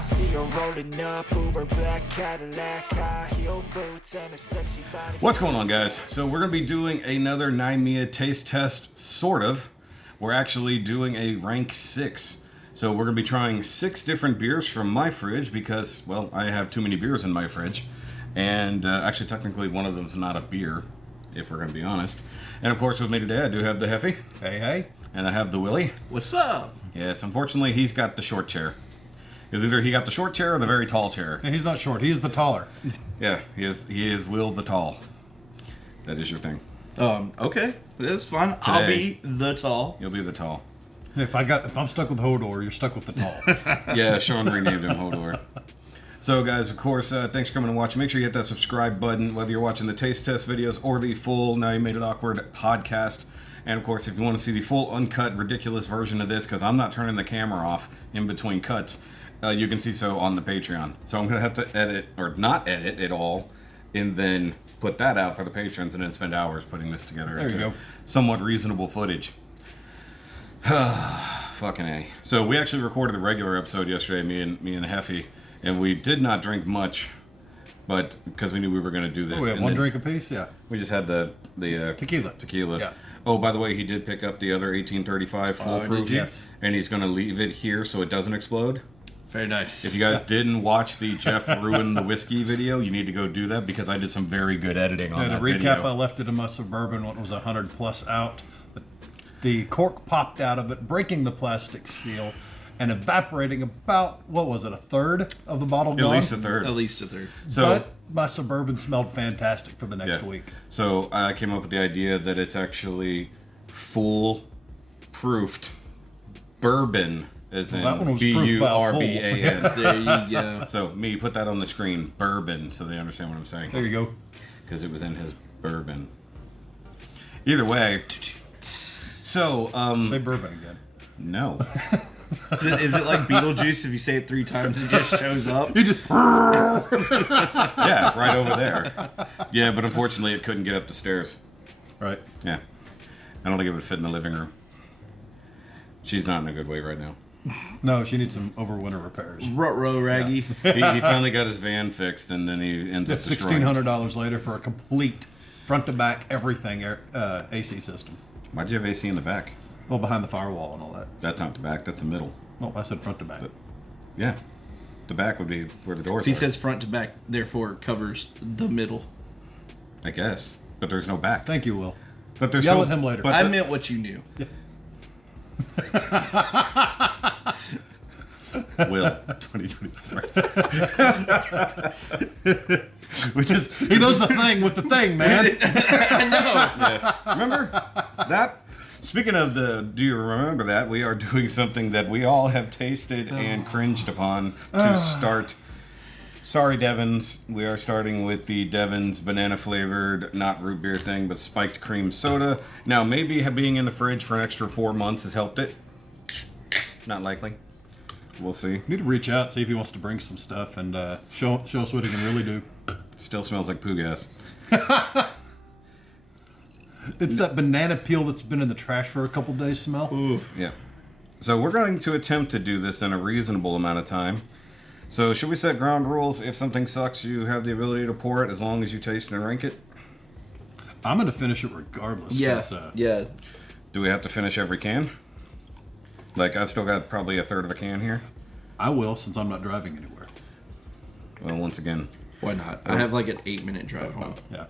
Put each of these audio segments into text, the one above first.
I see her rolling up, Uber black Cadillac, high heel boots and a sexy body. What's going on, guys? So we're going to be doing another N.Y.M.I.A taste test, sort of. We're actually doing a rank 6. So we're going to be trying 6 different beers from my fridge because, well, I have too many beers in my fridge. And actually, technically, one of them's not a beer, if we're going to be honest. And of course, with me today, I do have the Heffy. Hey, hey. And I have the Willie. What's up? Yes, unfortunately, he's got the short chair. Because either he got the short chair or the very tall chair. He's not short. He's the taller. Yeah, he is Will the Tall. That is your thing. Okay. That's fun. I'll be the tall. You'll be the tall. If I'm stuck with Hodor, you're stuck with the tall. Yeah, Sean renamed him Hodor. So, guys, of course, thanks for coming and watching. Make sure you hit that subscribe button, whether you're watching the taste test videos or the full Now You Made It Awkward podcast. And, of course, if you want to see the full, uncut, ridiculous version of this, because I'm not turning the camera off in between cuts, you can see so on the Patreon. So I'm going to have to edit, or not edit at all, and then put that out for the patrons, and then spend hours putting this together there you into go. somewhat reasonable footage. Fucking A. So we actually recorded a regular episode yesterday, me and Heffy, and we did not drink much, but because we knew we were going to do this. Oh, we had and one then drink apiece? Yeah. We just had the Tequila. Yeah. Oh, by the way, he did pick up the other 1835 foolproof, yes. And he's going to leave it here so it doesn't explode. Very nice. If you guys didn't watch the Jeff Ruin the Whiskey video, you need to go do that because I did some very good editing on that To recap, video. I left it in my Suburban when it was 100 plus out. The cork popped out of it, breaking the plastic seal, and evaporating about, what was it, a third of the bottle gone? At least a third. At least a third. So, But my Suburban smelled fantastic for the next week. So I came up with the idea that it's actually fool-proofed bourbon, as in That one was proof by a fool. B-U-R-B-A-N. There you go. So me, put that on the screen, bourbon, so they understand what I'm saying. There you go. Because it was in his bourbon. Either way, so Say bourbon again. no. Is it like Beetlejuice? If you say it 3 times, it just shows up? You just... Yeah, right over there. Yeah, but unfortunately, it couldn't get up the stairs. Right. Yeah, I don't think it would fit in the living room. She's not in a good way right now. No, she needs some overwinter repairs. Ruh-roh, Raggy. He finally got his van fixed, and then he ends up That's destroying. $1,600 later for a complete front to back everything AC system. Why'd you have AC in the back? Well, behind the firewall and all that. That's not the back. That's the middle. No, I said front to back. Yeah, the back would be where the doors He are. says front to back, therefore covers the middle. I guess, but there's no back. Thank you, Will. But there's Yell no, at him later. But I meant what you knew. Will 2024. Which is He does the thing with the thing, man. yeah. Remember that? Speaking of do you remember that? We are doing something that we all have tasted and cringed upon to start. Sorry, Devins. We are starting with the Devins banana flavored, not root beer thing, but spiked cream soda. Now, maybe being in the fridge for an extra 4 months has helped it. Not likely. We'll see. Need to reach out, see if he wants to bring some stuff, and show us what he can really do. Still smells like poo gas. It's that banana peel that's been in the trash for a couple days smell. Oof. Yeah. So we're going to attempt to do this in a reasonable amount of time. So should we set ground rules? If something sucks, you have the ability to pour it as long as you taste and rank it? I'm going to finish it regardless. Yeah. 'cause, Yeah. Do we have to finish every can? Like, I've still got probably a third of a can here. I will, since I'm not driving anywhere. Well, once again, Why not? I have like an 8-minute drive home. Yeah.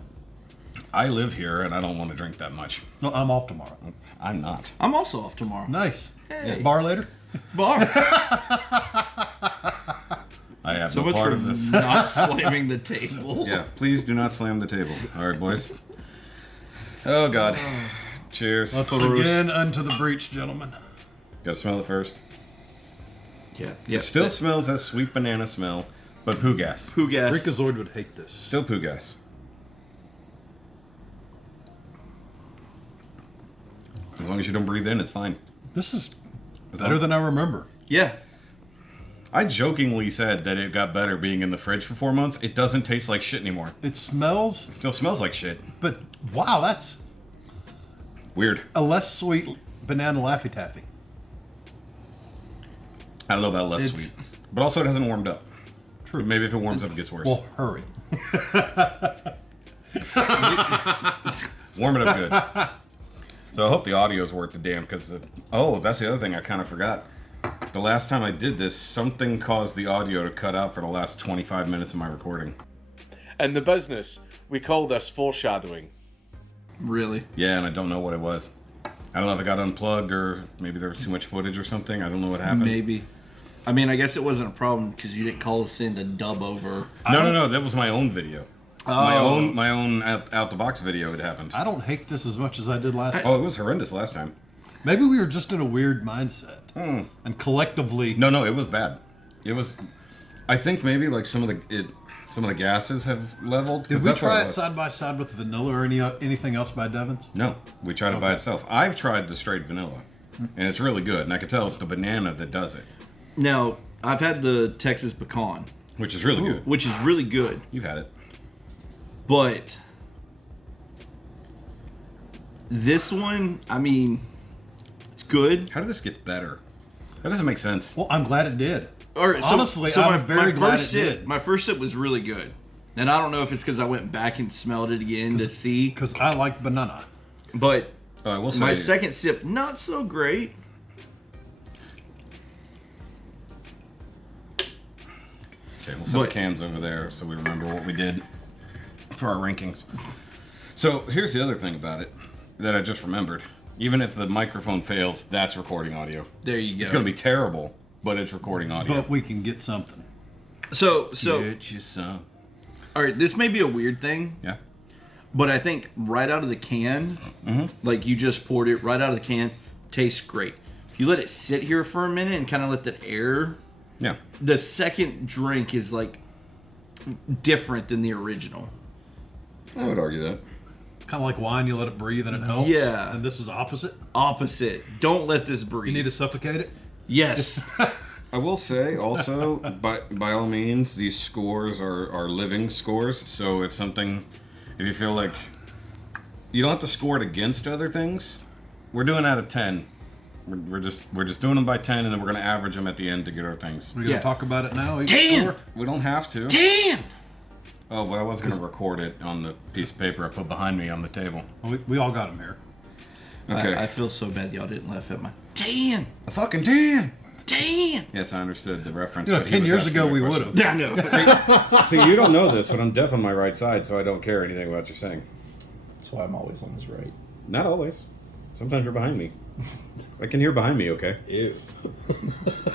I live here and I don't want to drink that much. No, I'm off tomorrow. I'm not. I'm also off tomorrow. Nice. Hey. Bar later? Bar. I have So no much part for of this. not slamming the table. Yeah, please do not slam the table. All right, boys. Oh, God. Cheers. Once again, unto the breach, gentlemen. Gotta smell it first. Yeah. It still smells that sweet banana smell, but poo gas. Poo gas. Freakazoid would hate this. Still poo gas. As long as you don't breathe in, it's fine. This is As better long- than I remember. Yeah. I jokingly said that it got better being in the fridge for 4 months. It doesn't taste like shit anymore. It smells, It still smells like shit. but wow, that's Weird. a less sweet banana Laffy Taffy. I don't know about less It's- sweet. But also, it hasn't warmed up. True. Maybe if it warms up, it gets worse. Well, hurry. Warm it up good. So I hope the audio's worth the damn, because that's the other thing I kind of forgot. The last time I did this, something caused the audio to cut out for the last 25 minutes of my recording. And the business, we call this foreshadowing. Really? Yeah, and I don't know what it was. I don't know if it got unplugged or maybe there was too much footage or something. I don't know what happened. Maybe. I mean, I guess it wasn't a problem because you didn't call us in to dub over. No. That was my own video. Oh. My own out the box video. It happened. I don't hate this as much as I did last time. Oh, it was horrendous last time. Maybe we were just in a weird mindset. And collectively... No, it was bad. It was... I think maybe like some of the gases have leveled. Did we try it side by side with vanilla or anything else by Devin's? No, we tried it by itself. I've tried the straight vanilla, and it's really good. And I can tell it's the banana that does it. Now, I've had the Texas pecan, Which is really good. which is really good, You've had it. but this one, I mean, it's good. How did this get better? That doesn't make sense. Well, I'm glad it did. All right, Honestly, I'm very glad first it did. My first sip was really good, and I don't know if it's because I went back and smelled it again to see. Because I like banana. But I will say, my second sip, not so great. Okay, we'll set the cans over there so we remember what we did for our rankings. So here's the other thing about it that I just remembered. Even if the microphone fails, that's recording audio. There you go. It's going to be terrible, but it's recording audio. But we can get something. So Get you some. all right, this may be a weird thing, Yeah. but I think right out of the can, like you just poured it right out of the can, tastes great. If you let it sit here for a minute and kind of let the air, Yeah. the second drink is like different than the original. I would argue that. Kind of like wine, you let it breathe and it helps. Yeah. And this is opposite. Opposite. Don't let this breathe. You need to suffocate it. Yes. I will say also, by all means, these scores are living scores. So if you feel like you don't have to score it against other things, we're doing out of 10. We're just doing them by 10, and then we're gonna average them at the end to get our things. We're going to Yeah. talk about it now. Damn! We don't have to. Damn! Oh, but I was gonna record it on the piece of paper I put behind me on the table. We all got them here. Okay. I feel so bad y'all didn't laugh at my Dan. A fucking 10. Dan. Yes, I understood the reference. You know, but he 10 was years asking ago me a we question. would have. Yeah, I know. See, you don't know this, but I'm deaf on my right side, so I don't care anything about what you're saying. That's why I'm always on his right. Not always. Sometimes you're behind me. I can hear behind me, okay? Ew.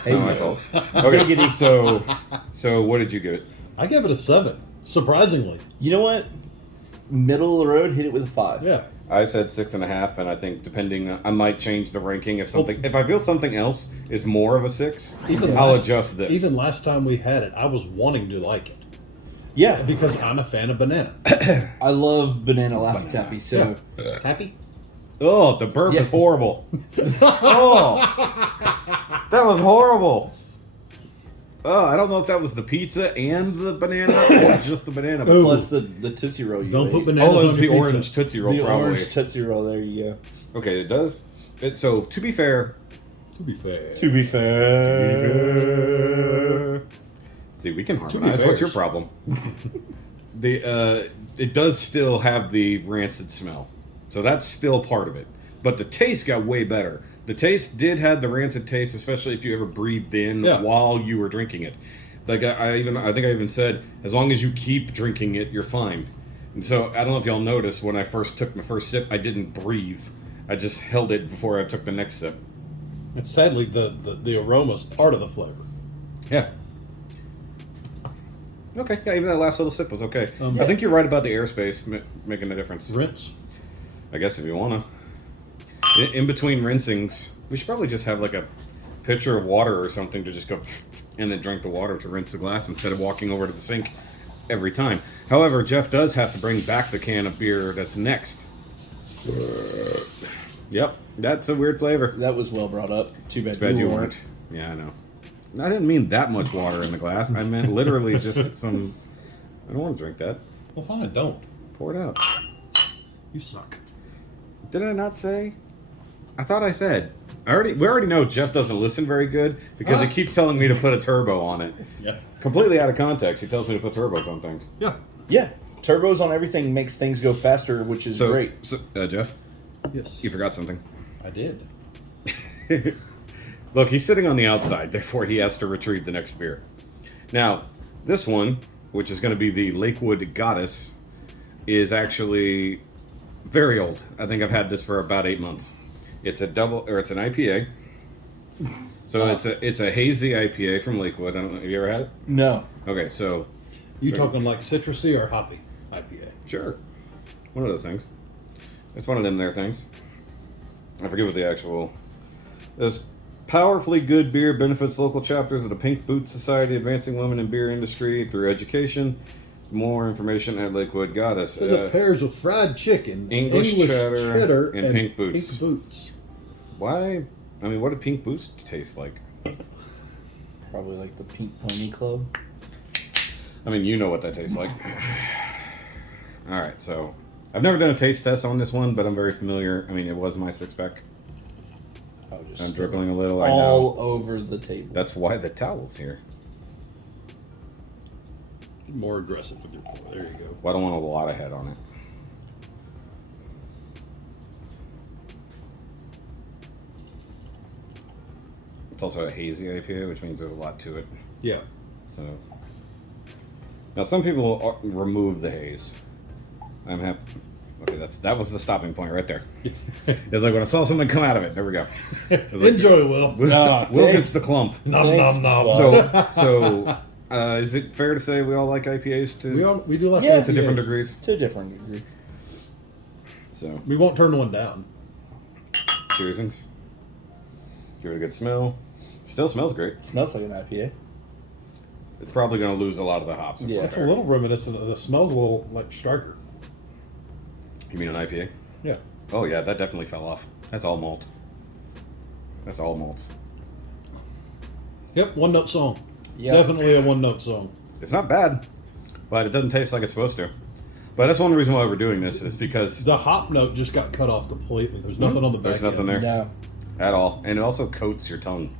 Not my fault. Okay, so what did you give it? I gave it a 7. Surprisingly. You know what? Middle of the road, hit it with a 5. Yeah. I said 6.5, and I think I might change the ranking if I feel something else is more of a 6, I'll adjust this. Even last time we had it, I was wanting to like it. Yeah, Because I'm a fan of banana. I love banana Laffy Taffy, so... Happy? Oh, the burp Yeah. is horrible. Oh, that was horrible. Oh, I don't know if that was the pizza and the banana or just the banana. Ooh. Plus the Tootsie Roll you Don't ate. put bananas Oh, it on was the your pizza. orange Tootsie Roll, The probably. orange Tootsie Roll, there you go. Okay, it does. So, to be fair... To be fair. To be fair... See, we can be harmonize. fair. What's your problem? It does still have the rancid smell. So that's still part of it. But the taste got way better. The taste did have the rancid taste, especially if you ever breathed in while you were drinking it. Like I think I even said, as long as you keep drinking it, you're fine. And so I don't know if y'all noticed when I first took my first sip, I didn't breathe. I just held it before I took the next sip. And sadly, the aroma's part of the flavor. Yeah. Okay. Yeah, even that last little sip was okay. I Yeah. think you're right about the airspace making a difference. Rinse. I guess if you wanna. In between rinsings, we should probably just have like a pitcher of water or something to just go and then drink the water to rinse the glass instead of walking over to the sink every time. However, Jeff does have to bring back the can of beer that's next. Yep, that's a weird flavor. That was well brought up. Too bad, Bad you weren't. weren't. Yeah, I know. I didn't mean that much water in the glass. I meant literally just some... I don't want to drink that. Well, fine, don't. Pour it out. You suck. Did I not say? I thought I said. We already know Jeff doesn't listen very good because he keeps telling me to put a turbo on it. Yeah. Completely out of context. He tells me to put turbos on things. Yeah. Yeah. Turbos on everything makes things go faster, which is great. So, Jeff, Yes. you forgot something. I did. Look, he's sitting on the outside, therefore he has to retrieve the next beer. Now, this one, which is going to be the Lakewood Goddess, is actually very old. I think I've had this for about 8 months. It's it's an IPA. So it's a hazy IPA from Lakewood. I don't know, have you ever had it? No. Okay, so You talking like citrusy or hoppy IPA? sure. One of those things. It's one of them there things. I forget what the actual... This powerfully good beer benefits local chapters of the Pink Boot Society, advancing women in beer industry through education. More information at Lakewood Goddess. Says it pairs with fried chicken, English cheddar, and pink boots. Pink boots. Why? I mean, what do pink boots taste like? Probably like the Pink Pony Club. I mean, you know what that tastes like. All right, so I've never done a taste test on this one, but I'm very familiar. I mean, it was my six-pack. I'm dribbling a little. I know. All over the table. That's why the towel's here. More aggressive with your pour. There you go. Well, I don't want a lot of head on it. It's also a hazy IPA, which means there's a lot to it. Yeah. So now some people remove the haze. I'm happy. Okay, that was the stopping point right there. It's like when I saw something come out of it. There we go. Like, Enjoy, Will. Will gets the clump. Nom Thanks, nom nom. So is it fair to say we all like IPAs too? We do like Yeah. IPAs. To different degrees. To a different degree. So We won't turn one down. cheersings. Give it a good smell. Still smells great. Smells like an IPA. It's probably going to lose a lot of the hops. if Yeah. we're It's a fair. little reminiscent. The smell's a little like Striker. You mean an IPA? Yeah. Oh yeah, that definitely fell off. That's all malt. That's all malts. Yep. One note song. Yeah. Definitely a one note song. It's not bad, but it doesn't taste like it's supposed to. But that's one reason why we're doing this is because The hop note just got cut off completely. There's nothing on the back. there's nothing end. there No. at all, and it also coats your tongue,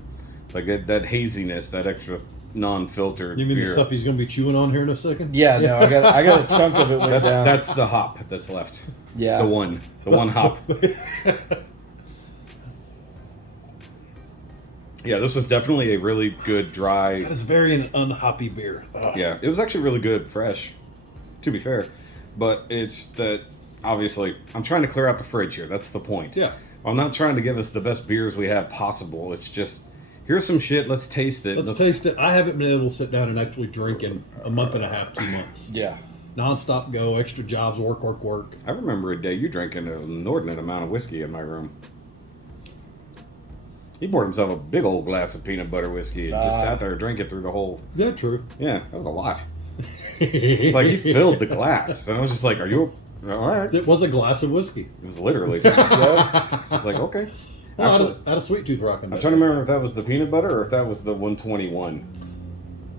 like that haziness, that extra non-filtered You mean beer. the stuff he's going to be chewing on here in a second? Yeah, no, I got a chunk of it went down. That's the hop that's left. Yeah. the one hop. Yeah, this was definitely a really good dry. That is very an unhoppy beer. Ugh. Yeah, it was actually really good, fresh, to be fair. But it's that, obviously, I'm trying to clear out the fridge here. That's the point. Yeah. I'm not trying to give us the best beers we have possible. It's just, here's some shit, let's taste it. Let's taste it. I haven't been able to sit down and actually drink in a month and a half, 2 months. Yeah. Non-stop go, extra jobs, work. I remember a day you drinking an inordinate amount of whiskey in my room. He poured himself a big old glass of peanut butter whiskey and just sat there drinking through the whole... Yeah, true. Yeah, that was a lot. Like, he filled the glass. And I was just like, are you... All right. It was a glass of whiskey. It was literally. It's just like, okay. Well, Actually, I had a Sweet Tooth rocking. I'm trying to remember if that was the peanut butter or if that was the 121.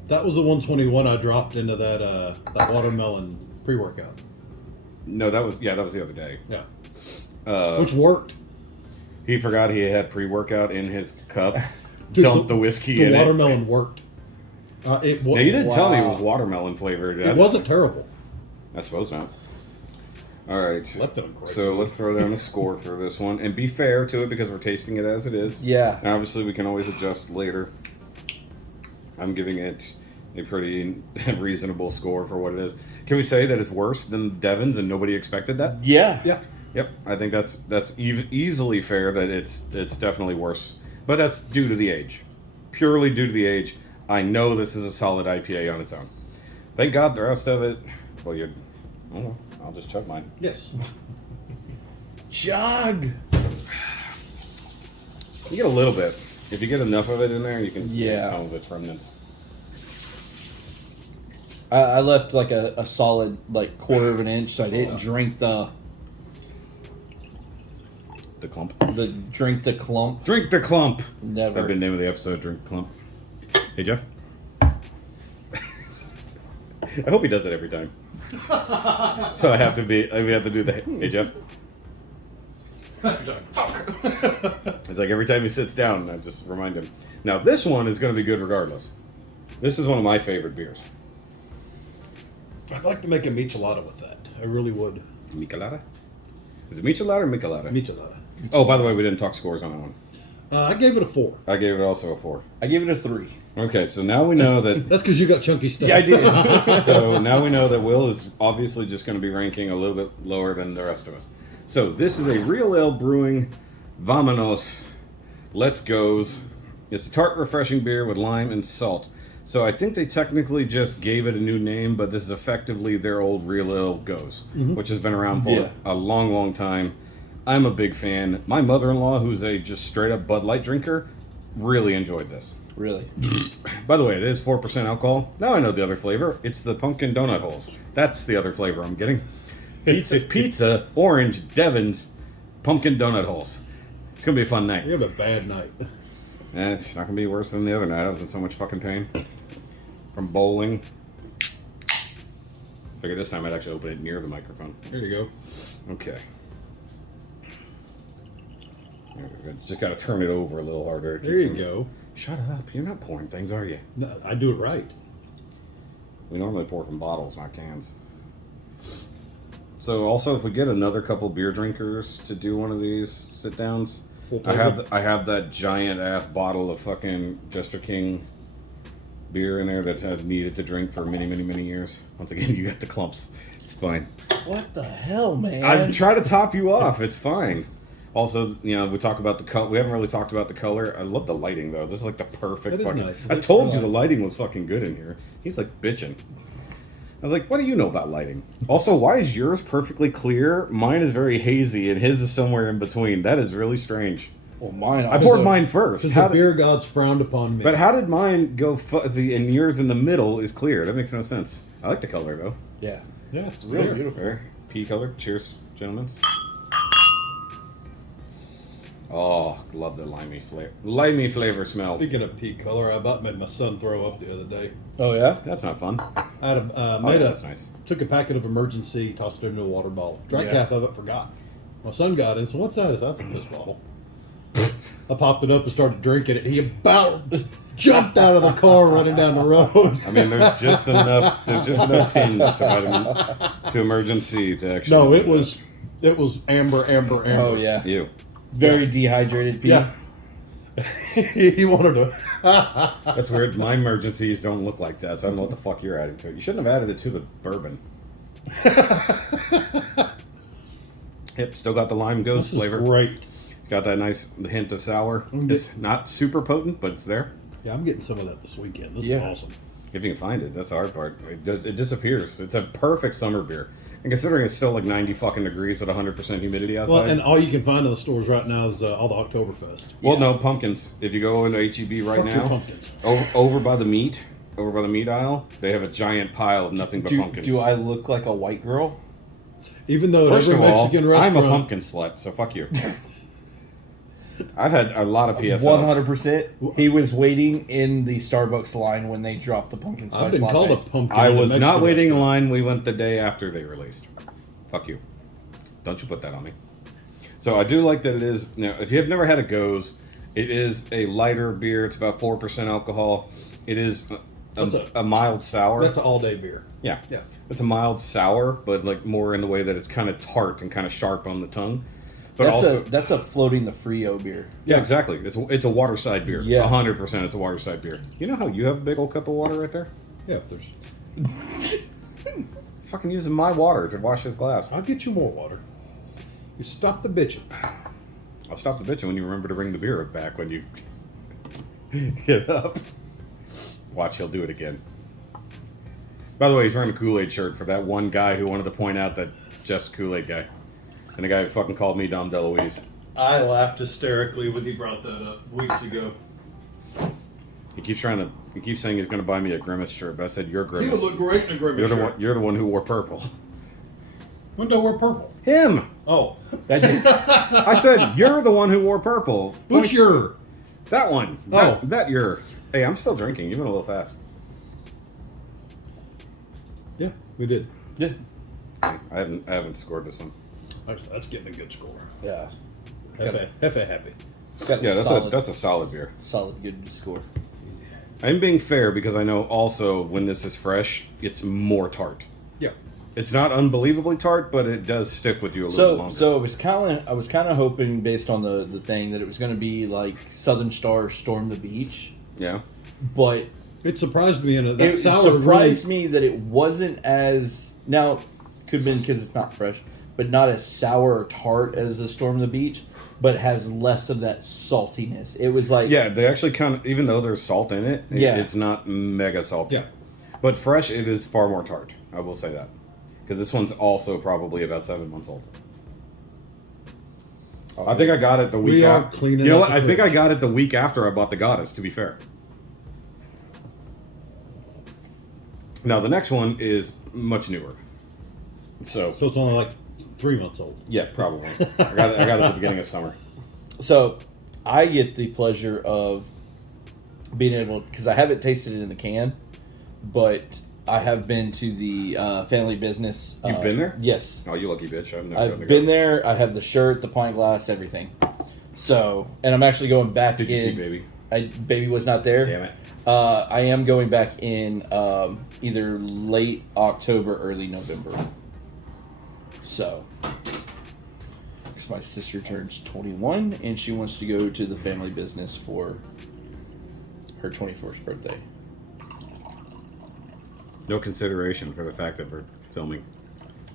That was the 121 I dropped into that watermelon pre-workout. No, that was the other day. Yeah. Which worked. He forgot he had pre-workout in his cup. Dude, dumped the whiskey in The it. watermelon worked. Now, you didn't tell me it was watermelon flavored. It wasn't terrible. I suppose not. All right. Left it on great. So let's throw down the score for this one and be fair to it because we're tasting it as it is. Yeah. And obviously, we can always adjust later. I'm giving it a pretty reasonable score for what it is. Can we say that it's worse than Devin's and nobody expected that? Yeah. Yeah. Yep, I think that's easily fair that it's definitely worse. But that's due to the age. Purely due to the age. I know this is a solid IPA on its own. Thank God the rest of it, well, I'll just chug mine. Yes. Jug. You get a little bit. If you get enough of it in there, you can Yeah. taste some of its remnants. I left like a solid like quarter of an inch, so I didn't drink the Clump. drink the clump. Drink the clump. Never. That'd be the name of the episode, Drink the Clump. Hey, Jeff. I hope he does it every time. So we have to do the, hey, Jeff. He's like, fuck. It's like every time he sits down, I just remind him. Now, this one is going to be good regardless. This is one of my favorite beers. I'd like to make a michelada with that. I really would. Michelada? Is it michelada or michelada? Michelada. Oh, by the way, we didn't talk scores on that one. I gave it a 4. I gave it also a 4. I gave it a 3. Okay, so now we know that... That's because you got chunky stuff. Yeah, I did. So now we know that Will is obviously just going to be ranking a little bit lower than the rest of us. So this is a Real Ale Brewing Vamanos Let's Goes. It's a tart, refreshing beer with lime and salt. So I think they technically just gave it a new name, but this is effectively their old Real Ale Goes, which has been around for a long, long time. I'm a big fan. My mother-in-law, who's a just straight-up Bud Light drinker, really enjoyed this. Really? By the way, it is 4% alcohol. Now I know the other flavor. It's the pumpkin donut holes. That's the other flavor I'm getting. Pizza, orange, Devin's, pumpkin donut holes. It's going to be a fun night. You have a bad night. It's not going to be worse than the other night. I was in so much fucking pain. From bowling. Figured this time I'd actually open it near the microphone. Here you go. Okay. Just got to turn it over a little harder. There you go. Shut up. You're not pouring things, are you? No, I do it right. We normally pour from bottles, not cans. So also, if we get another couple beer drinkers to do one of these sit-downs, Full I table? have that giant-ass bottle of fucking Jester King beer in there that I've needed to drink for many, many, many years. Once again, you got the clumps. It's fine. What the hell, man? I've tried to top you off. It's fine. Also, you know, we talk about the color. We haven't really talked about the color. I love the lighting, though. This is like the perfect That is fucking... nice. I It's told you nice. the lighting was fucking good in here. He's like bitching. I was like, what do you know about lighting? Also, why is yours perfectly clear? Mine is very hazy, and his is somewhere in between. That is really strange. Well, mine. I poured mine first. Because How the did- beer gods frowned upon me. but how did mine go fuzzy and yours in the middle is clear? That makes no sense. I like the color, though. Yeah. yeah, it's Real clear. beautiful. Very pea color. Cheers, gentlemen. Oh, love the limey flavor. Limey flavor smell. Speaking of pea color, I about made my son throw up the other day. Oh yeah. That's not fun. I had That's nice. Took a packet of Emergency, tossed it into a water bottle. Drank Yeah. half of it, forgot. My son got it, so what's that? I said, that's a piss bottle. I popped it up and started drinking it. He about jumped out of the car running down the road. I mean, there's just enough tinge to emergency to actually. No, it was amber. Oh yeah. You. Very dehydrated. Pete. Yeah. He wanted to. That's weird. My emergencies don't look like that, so I don't know what the fuck you're adding to it. You shouldn't have added it to the bourbon. Yep, still got the lime ghost This is flavor. great. Got that nice hint of sour. It's not super potent, but it's there. Yeah, I'm getting some of that this weekend. This Yeah. is awesome. If you can find it, that's the hard part. It disappears. It's a perfect summer beer. And considering it's still like 90 fucking degrees at 100% humidity outside. Well, and all you can find in the stores right now is all the Oktoberfest. Well, no, pumpkins. If you go into HEB right Fuck your now, pumpkins. over by the meat aisle, they have a giant pile of nothing but pumpkins. Do I look like a white girl? Even though at First every of all, Mexican restaurant, I'm a pumpkin slut, so fuck you. I've had a lot of PSLs. 100%. He was waiting in the Starbucks line when they dropped the pumpkin spice I've been latte. called a pumpkin. I in a was not Mexican waiting in restaurant. line. We went the day after they released. Fuck you. Don't you put that on me. So I do like that it is, you know, if you have never had a Goes, it is a lighter beer. It's about 4% alcohol. It is a mild sour. That's an all-day beer. Yeah. Yeah. It's a mild sour, but like more in the way that it's kind of tart and kind of sharp on the tongue. But That's a floating the Frio beer. yeah, exactly. It's a waterside beer. Yeah. 100% it's a waterside beer. You know how you have a big old cup of water right there? Yeah, if there's. Fucking using my water to wash his glass. I'll get you more water. You stop the bitching. I'll stop the bitching when you remember to bring the beer back when you get up. Watch, he'll do it again. By the way, he's wearing a Kool-Aid shirt for that one guy who wanted to point out that Jeff's the Kool-Aid guy. And the guy who fucking called me Dom DeLuise. I laughed hysterically when he brought that up weeks ago. He keeps saying he's going to buy me a Grimace shirt, but I said, you're He Grimace. would look great in a Grimace shirt. You're the one who wore purple. When do I wear purple? Him! Oh. I said, you're the one who wore purple. Who's your? That one. Oh. That you're. Hey, I'm still drinking. You went a little fast. Yeah, we did. Yeah. I haven't scored this one. That's getting a good score. Yeah. Hefe happy. Got Yeah, solid, that's a solid beer. solid good score. I'm being fair because I know also when this is fresh, it's more tart. Yeah. It's not unbelievably tart, but it does stick with you a little longer. So I was kind of hoping, based on the thing, that it was going to be like Southern Star Storm the Beach, Yeah. but It surprised me. That it sour surprised really, me that it wasn't as, now could have been because it's not fresh, but not as sour or tart as a Storm the Beach, but has less of that saltiness. It was like, Yeah, they actually kind of, even though there's salt in it, Yeah. it's not mega salty. Yeah. But fresh, it is far more tart. I will say that. Because this one's also probably about 7 months old. I think I got it the week We are after. cleaning You know up what? the I think I fridge. got it the week after I bought the Goddess, to be fair. Now, the next one is much newer. So So it's only like 3 months old. yeah, probably. I got it at the beginning of summer. so I get the pleasure of being able, because I haven't tasted it in the can, but I have been to the family business. You've been there? Yes. Oh, you lucky bitch. I've never gotten I've to been go. there. I have the shirt, the pint glass, everything. So, and I'm actually going back Did in. you see Baby? Baby was not there. Damn it. I am going back in either late October, early November. So, because my sister turns 21 and she wants to go to the family business for her 21st birthday. No consideration for the fact that we're filming.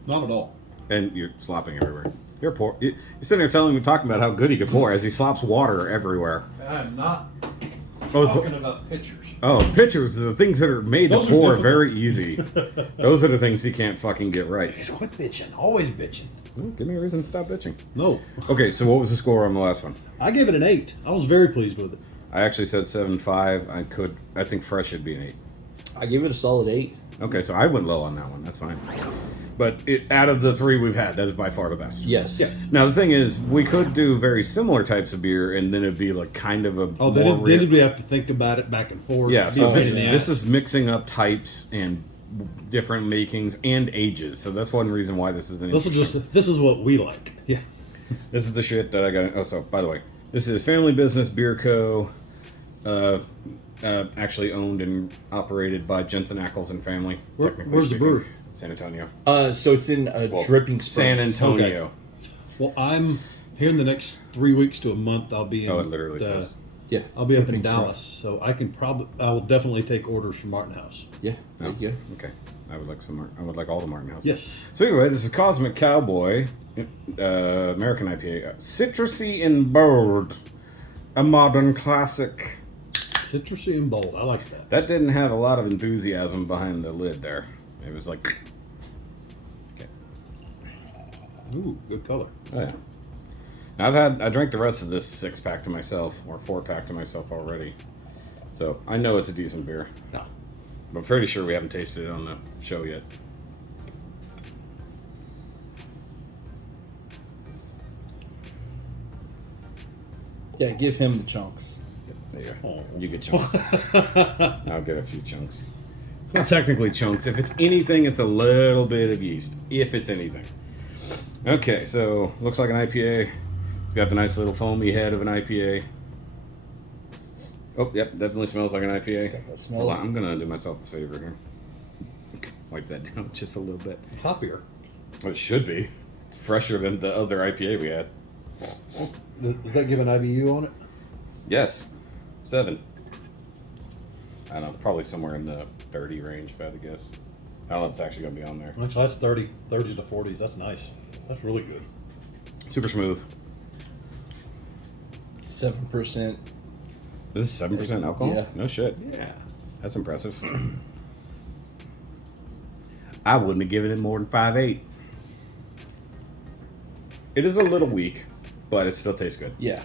Not at all. And you're slopping everywhere. You're poor. You're sitting there telling me, talking about how good he could pour as he slops water everywhere. I'm not Oh, so- talking about pictures. Oh, pitchers are the things that are made Those to are pour difficult. very easy. Those are the things he can't fucking get right. Quit bitching. Always bitching. Well, give me a reason to stop bitching. No. Okay, so what was the score on the last one? I gave it an 8. I was very pleased with it. I actually said 7.5. I think fresh should be an 8. I give it a solid 8. Okay, so I went low on that one. That's fine. But out of the 3 we've had, that is by far the best. Yes. Yes. Now the thing is, we could do very similar types of beer, and then it'd be like kind of a Oh, more then we have to think about it back and forth. yeah. It'd be So a this, pain in the this ass. is mixing up types and different makings and ages. So that's one reason why this is an. This is what we like. Yeah. This is the shit that I got. Oh, so by the way, this is Family Business Beer Co. Actually owned and operated by Jensen Ackles and family. technically Where's the speaking. brewery? San Antonio. So it's in Well, Dripping San Springs. Antonio. Well, I'm here in the next 3 weeks to a month. I'll be in. Oh, it literally says. Yeah. I'll be up in Dripping Dallas, Springs. so I will definitely take orders from Martin House. Yeah. There Oh, you go. okay. I would like some. I would like all the Martin Houses. Yes. So anyway, this is Cosmic Cowboy, American IPA, citrusy and bold, a modern classic. Citrusy and bold. I like that. That didn't have a lot of enthusiasm behind the lid there. It was like, okay, Ooh, good color. oh yeah. Now I drank the rest of this 6-pack to myself or 4-pack to myself already, so I know it's a decent beer. No. I'm pretty sure we haven't tasted it on the show yet. Yeah, give him the chunks. There you go. You get chunks. I'll get a few chunks. Well, technically chunks. If it's anything, it's a little bit of yeast. If it's anything. Okay, so looks like an IPA. It's got the nice little foamy head of an IPA. Oh, yep, definitely smells like an IPA. got that smell. Hold on, I'm gonna do myself a favor here. Wipe that down just a little bit. Hoppier. Well, it should be. It's fresher than the other IPA we had. Does that give an IBU on it? Yes, 7. I don't know, probably somewhere in the 30 range, if I had to guess. I don't know if it's actually going to be on there. Actually, that's 30, 30s to 40s. That's nice. That's really good. Super smooth. 7%. This is 7% alcohol? Yeah. No shit. Yeah. That's impressive. I wouldn't have given it more than 5.8. It is a little weak, but it still tastes good. Yeah.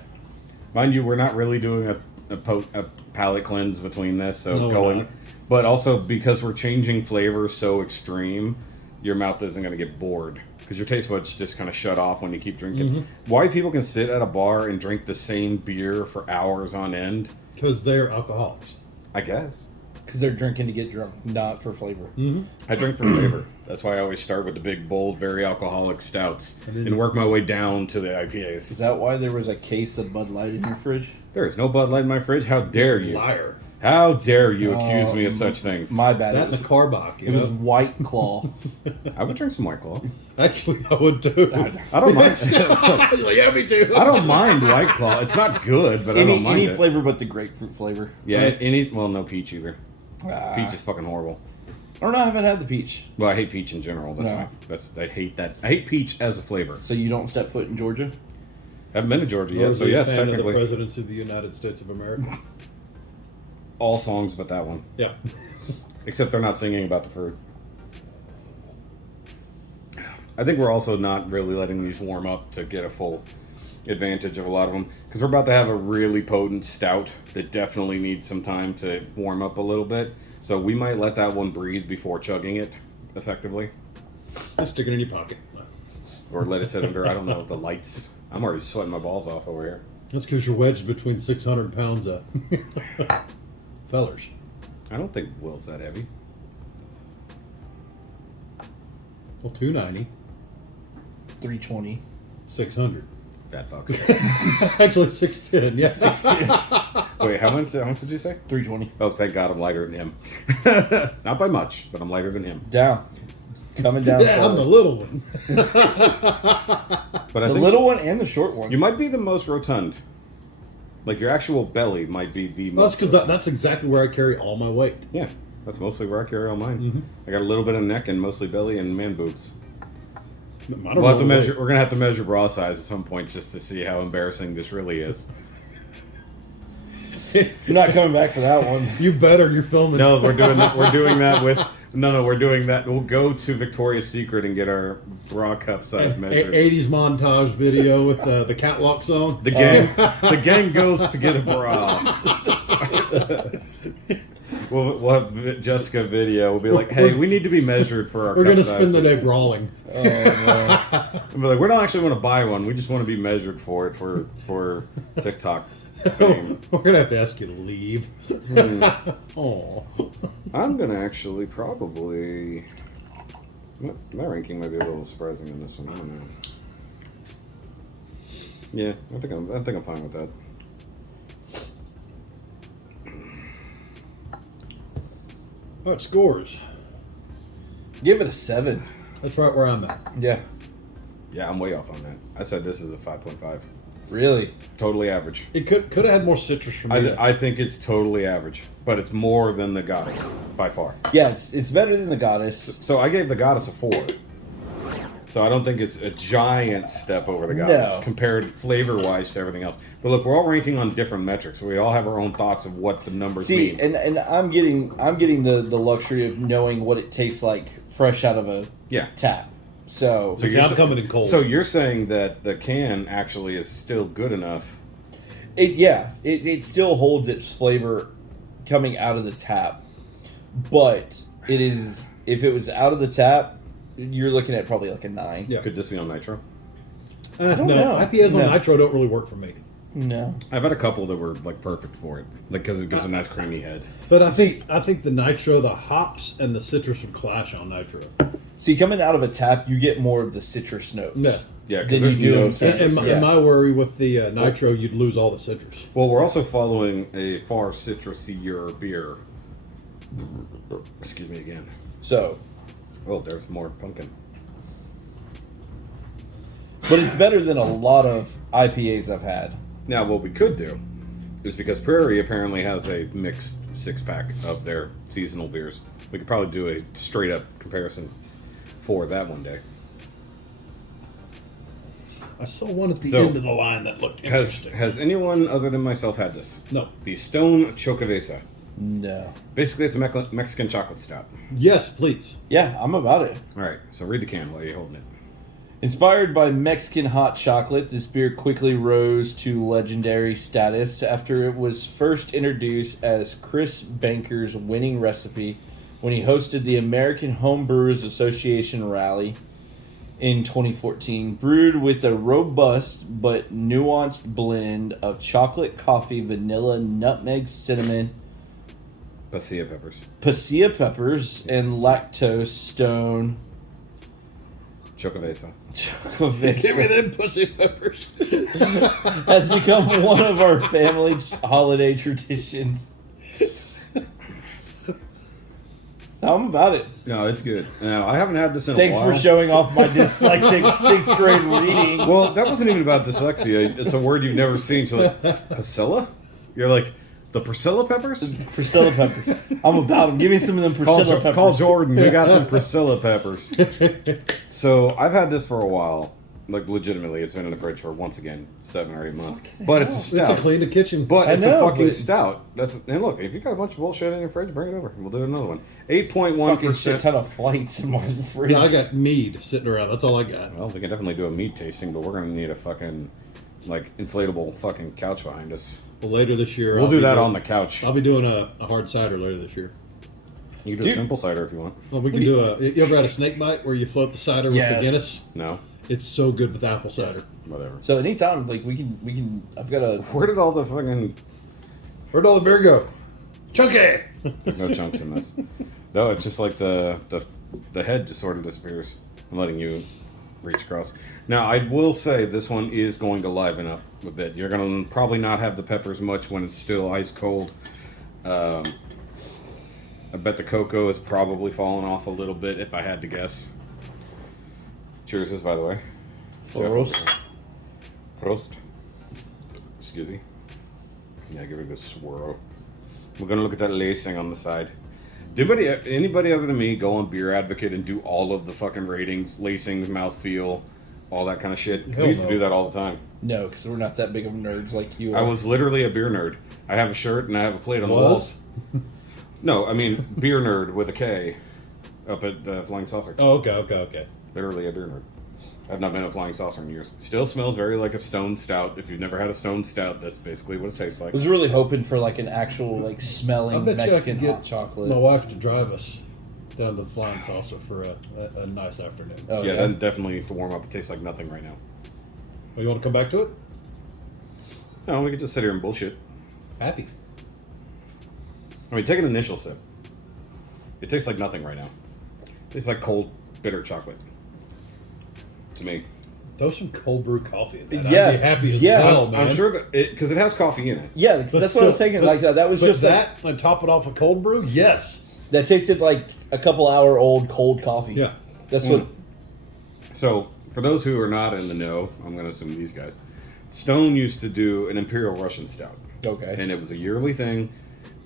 Mind you, we're not really doing a palate cleanse between this, so No, we're going. not. But also because we're changing flavors so extreme, your mouth isn't going to get bored because your taste buds just kind of shut off when you keep drinking. Mm-hmm. Why people can sit at a bar and drink the same beer for hours on end? Because they're alcoholics. I guess. Because they're drinking to get drunk, not for flavor. I drink for flavor. That's why I always start with the big, bold, very alcoholic stouts and work my way down to the IPAs. Is that why there was a case of Bud Light in your fridge? There is no Bud Light in my fridge. How dare you? Liar. How dare you accuse me of such things? My bad. That and the Carbach. It was White Claw. I would drink some White Claw. Actually, I would too. I don't mind. Yeah, me too. I don't mind White Claw. It's not good, but I don't mind any it. flavor but the grapefruit flavor. Yeah, well, no peach either. Peach is fucking horrible. I don't know. I haven't had the peach. Well, I hate peach in general. I hate that. I hate peach as a flavor. So you don't step foot in Georgia? Haven't been to Georgia Or yet, was so he a yes, fan of the technically. presidency of the United States of America? All songs but that one. Yeah. Except they're not singing about the fruit. I think we're also not really letting these warm up to get a full advantage of a lot of them. Because we're about to have a really potent stout that definitely needs some time to warm up a little bit. So we might let that one breathe before chugging it effectively. Just stick it in your pocket. Or let it sit under, I don't know, the lights. I'm already sweating my balls off over here. That's because you're wedged between 600 pounds of fellers. I don't think Will's that heavy. Well, 290, 320. 600. Fat fucks. Actually, 610. Yeah. Wait, how much did you say? 320. Oh, thank God I'm lighter than him. Not by much, but I'm lighter than him. Down. Coming down. Yeah, I'm the little one. But I The think little one and the short one. you might be the most rotund. Like your actual belly might be the Well, that's most. because that's exactly where I carry all my weight. Yeah, that's mostly where I carry all mine. I got a little bit of neck and mostly belly and man boobs. I don't We'll have to know measure. weight. We're gonna have to measure bra size at some point just to see how embarrassing this really is. You're not coming back for that one. You better. You're filming. No, we're doing that. We're doing that with. No, we're doing that. We'll go to Victoria's Secret and get our bra cup size measured. 80s montage video with the catwalk song. The gang goes to get a bra. we'll have Jessica video. We'll be like, hey, we need to be measured for our. We're cup gonna spend the sizes. day brawling. Oh, no. We'll be like, we don't actually want to buy one. We just want to be measured for it for TikTok fame. We're gonna have to ask you to leave. Oh, I'm gonna actually probably. My ranking might be a little surprising in this one. I don't know. Yeah, I think I'm fine with that. what scores? Give it a 7. That's right where I'm at. Yeah. Yeah, I'm way off on that. I said this is a 5.5. Really? Totally average. It could have had more citrus from me. I think it's totally average, but it's more than the Goddess by far. Yeah, it's better than the Goddess. So I gave the Goddess a 4. So I don't think it's a giant step over the Goddess No. compared flavor-wise to everything else. But look, we're all ranking on different metrics. We all have our own thoughts of what the numbers See, mean. and I'm getting the luxury of knowing what it tastes like fresh out of a Yeah. tap. So See, I'm coming in cold. So you're saying that the can actually is still good enough. it still holds its flavor coming out of the tap, but it is, if it was out of the tap, you're looking at probably like a 9. Yeah. Could this be on nitro? No, know. IPAs on No. nitro don't really work for me. No. I've had a couple that were like perfect for it, like because it gives a nice creamy head. But I think the nitro, the hops and the citrus would clash on nitro. See, coming out of a tap, you get more of the citrus notes. Yeah. Yeah, Than because there's you do no in citrus. And Yeah. my worry with the nitro, you'd lose all the citrus. Well, we're also following a far citrusier beer. Excuse me again. So, Oh, there's more pumpkin. but it's better than a lot of IPAs I've had. Now, what we could do is because Prairie apparently has a mixed 6-pack of their seasonal beers, we could probably do a straight up comparison for that one day. I saw one at the So, end of the line that looked interesting. Has anyone other than myself had this? No. The Stone Xocoveza. No. Basically, it's a Mexican chocolate stout. Yes, please. Yeah, I'm about it. All right, so read the can while you're holding it. Inspired by Mexican hot chocolate, this beer quickly rose to legendary status after it was first introduced as Chris Banker's winning recipe when he hosted the American Home Brewers Association rally in 2014. Brewed with a robust but nuanced blend of chocolate, coffee, vanilla, nutmeg, cinnamon, Pasilla peppers. Pasilla peppers and lactose stone. Xocoveza. Give me them pussy peppers. Has become one of our family holiday traditions. I'm about it. No, it's good. No, I haven't had this in Thanks a while. for showing off my dyslexic 6th grade reading. Well, that wasn't even about dyslexia. It's a word you've never seen. So like, Pasilla? You're like, the Priscilla peppers? Priscilla peppers. I'm about them. Give me some of them Priscilla peppers. Call Jordan. We got some Priscilla peppers. So I've had this for a while. Like, legitimately, it's been in the fridge for, once again, 7 or 8 months. But it's a stout. It's a clean the kitchen. But it's know, a fucking but- stout. And look, if you got a bunch of bullshit in your fridge, bring it over. We'll do another one. Fucking shit 8.1%. ton of flights in my fridge. Yeah, I got mead sitting around. That's all I got. Well, we can definitely do a meat tasting, but we're going to need a fucking, like, inflatable fucking couch behind us. Well, later this year, We'll do that on the couch. I'll be doing a hard cider later this year. You can do a simple cider if you want. Well, we can do a. You ever had a snake bite where you float the cider with the Guinness? No? It's so good with apple cider. Whatever. So anytime, like, we can. I've got a. Where did all the fucking... Where'd all the beer go? Chunky! There's no chunks in this. No, it's just like the head just sort of disappears. I'm letting you reach across. Now, I will say this one is going to liven up a bit. You're going to probably not have the peppers much when it's still ice cold. I bet the cocoa is probably falling off a little bit if I had to guess. Cheers, by the way. Prost. Prost. Excuse me. Yeah, give it a swirl. We're gonna look at that lacing on the side. Did anybody other than me go on Beer Advocate and do all of the fucking ratings, lacings, mouthfeel, all that kind of shit? Hell We used to no. do that all the time. No, because we're not that big of nerds like you are. I was literally a beer nerd. I have a shirt and I have a plate on the walls. No, I mean beer nerd with a K up at Flying Saucer. Oh, okay. Literally a beer nerd. I've not been a Flying Saucer in years. Still smells very like a Stone Stout. If you've never had a Stone Stout, that's basically what it tastes like. I was really hoping for like an actual like I smelling bet you I Mexican could hot get chocolate. my wife to drive us down to the Flying Salsa for a nice afternoon. Oh, Yeah, then definitely to warm up. It tastes like nothing right now. Well, you want to come back to it? No, we could just sit here and bullshit. Happy. I mean, take an initial sip. It tastes like nothing right now. It tastes like cold, bitter chocolate. To me. Throw some cold brew coffee in that. Yeah. I'd be happy as Yeah. hell, man. I'm sure that because it has coffee in it. Yeah, 'cause But that's what I was still- thinking. but- Like that was but just that and top it off with cold brew. Yes. that tasted like a couple hour old cold coffee. Yeah. That's what. So, for those who are not in the know, I'm going to assume these guys. Stone used to do an Imperial Russian Stout. Okay. And it was a yearly thing.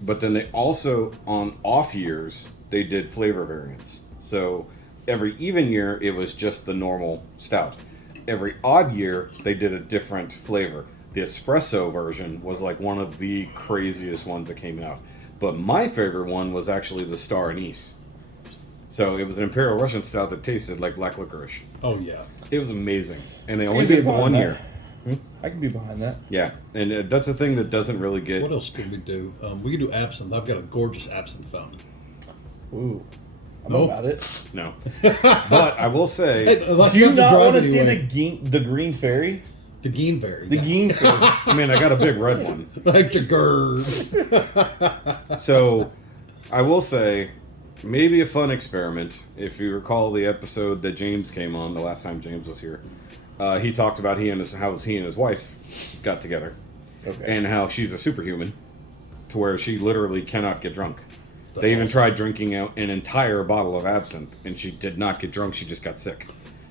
But then they also, on off years, they did flavor variants. So, every even year, it was just the normal stout. Every odd year, they did a different flavor. The espresso version was like one of the craziest ones that came out. But my favorite one was actually the Star Anise. So it was an Imperial Russian Stout that tasted like black licorice. Oh yeah. It was amazing. And they only can did it be for 1 behind year. I can be behind that. Yeah. And that's the thing that doesn't really get... What else could we do? We could do absinthe. I've got a gorgeous absinthe fountain. Ooh, I'm Nope. about it. No. But I will say... Hey, unless Do you have to not drive want to see anyway. the Green Fairy? the Geenberry? The Green Fairy. I mean, I got a big red one. Like your girl. So, I will say, maybe a fun experiment. If you recall the episode that James came on, the last time James was here, he talked about how he and his wife got together. Okay. And how she's a superhuman, to where she literally cannot get drunk. That's They even awesome. tried drinking out an entire bottle of absinthe, and she did not get drunk, she just got sick.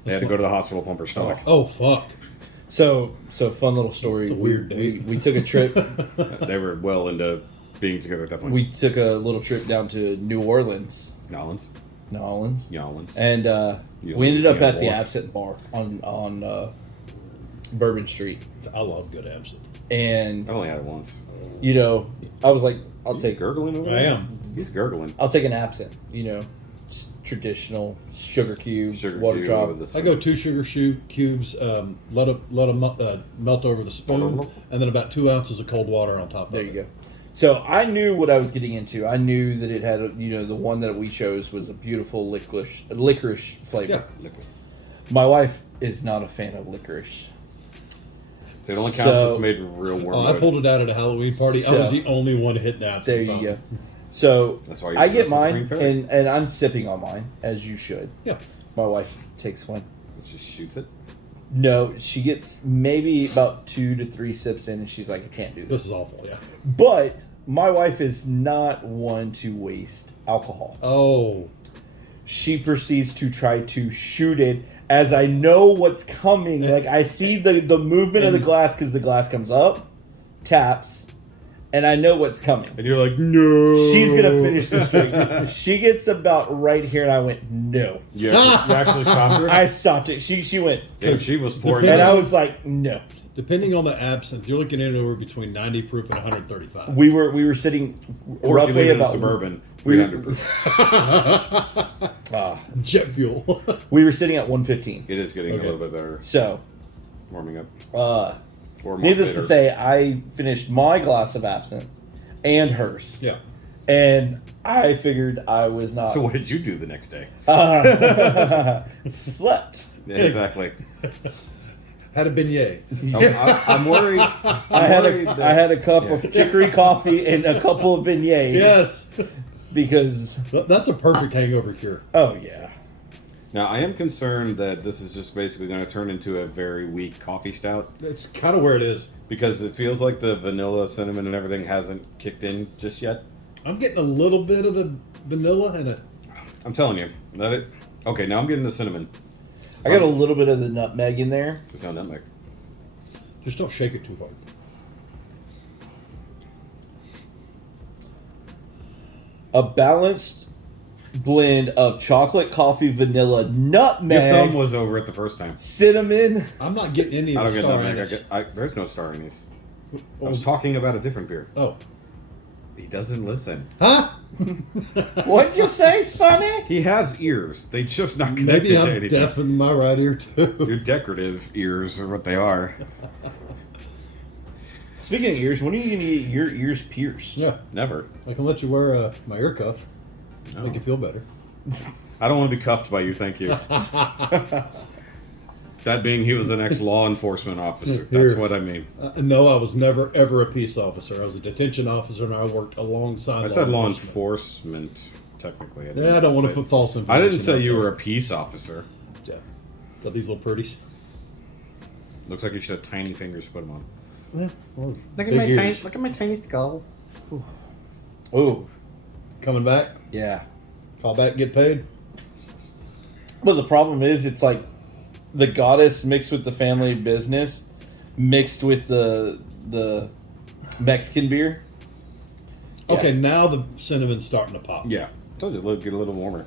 They had to go to the hospital, pump her stomach. Oh fuck. So fun little story. It's a weird date. We took a trip. They were well into being together at that point. We took a little trip down to New Orleans, Nolans. and we ended up at the Absinthe Bar on Bourbon Street. I love good absinthe. And I've only had it once. you know, I was like, I'll He's take gurgling over I there? am. He's gurgling. I'll take an absinthe. You know, it's traditional sugar cube, Sugar water cube drop. with the I go 2 sugar cubes, let them melt over the spoon, and then about 2 ounces of cold water on top of it. There you go. So I knew what I was getting into. I knew that it had, the one that we chose was a beautiful licorice flavor. Yeah. Liquid. My wife is not a fan of licorice. So it only counts if So- it's made with real warm Oh, I wood. pulled it out at a Halloween party. I was the only one hitting absinthe. There you fountain. go. So That's why you I get dress as mine, Green Fairy. and I'm sipping on mine, as you should. Yeah. My wife takes one. She shoots it. No, she gets maybe about 2 to 3 sips in, and she's like, I can't do This this. is awful. Yeah. But my wife is not one to waste alcohol. Oh. She proceeds to try to shoot it as I know what's coming. Like, I see the movement of the glass because the glass comes up, taps, and I know what's coming. And you're like, no. She's going to finish this drink. She gets about right here, and I went, no. You actually stopped her? I stopped it. She went, Yeah, she was pouring and it. I was like, no. Depending on the absinthe, you're looking anywhere between 90 proof and 135. We were sitting Or if you roughly leave it in about Suburban, we- 300 proof. Jet fuel. We were sitting at 115. It is getting Okay. a little bit better. So, Warming up. Or more needless to bitter. say, I finished my glass of absinthe and hers. Yeah. And I figured I was not So what did you do the next day? slept. Yeah, exactly. Had a beignet. I'm worried. I had a cup of chicory coffee and a couple of beignets. Yes. Because That's a perfect hangover cure. oh yeah. Now, I am concerned that this is just basically going to turn into a very weak coffee stout That's kind of where it is. because it feels like the vanilla, cinnamon, and everything hasn't kicked in just yet. I'm getting a little bit of the vanilla and a. I'm telling you. Let it. Okay, now I'm getting the cinnamon. I got a little bit of the nutmeg in there. There's no nutmeg. Just don't shake it too hard. A balanced blend of chocolate, coffee, vanilla, Your nutmeg, thumb was over it the first time. cinnamon. I'm not getting any I of don't the get star nutmeg. anise. There's no star anise. I was talking about a different beer. Oh. He doesn't listen. Huh? What'd you say, Sonny? He has ears. They just not connected Maybe to I'm anything. deaf in my right ear, too. Your decorative ears are what they are. Speaking of ears, when are you gonna get your ears pierced? Yeah. Never. I can let you wear my ear cuff. No. Make you feel better. I don't want to be cuffed by you, thank you. That being, he was an ex-law enforcement officer. That's Here. what I mean. No, I was never, ever a peace officer. I was a detention officer, and I worked alongside I said law enforcement, technically. Yeah, I don't want to say- put false I information. didn't say out you there. were a peace officer. Yeah. Got these little pretties. Looks like you should have tiny fingers to put them on. Yeah, well, Look big ears. at my tiny skull. Oh, Coming back. yeah. Call back, get paid. But the problem is, it's like the goddess mixed with the family business, mixed with the Mexican beer. Okay, now the cinnamon's starting to pop. Yeah. Told you, get a little warmer.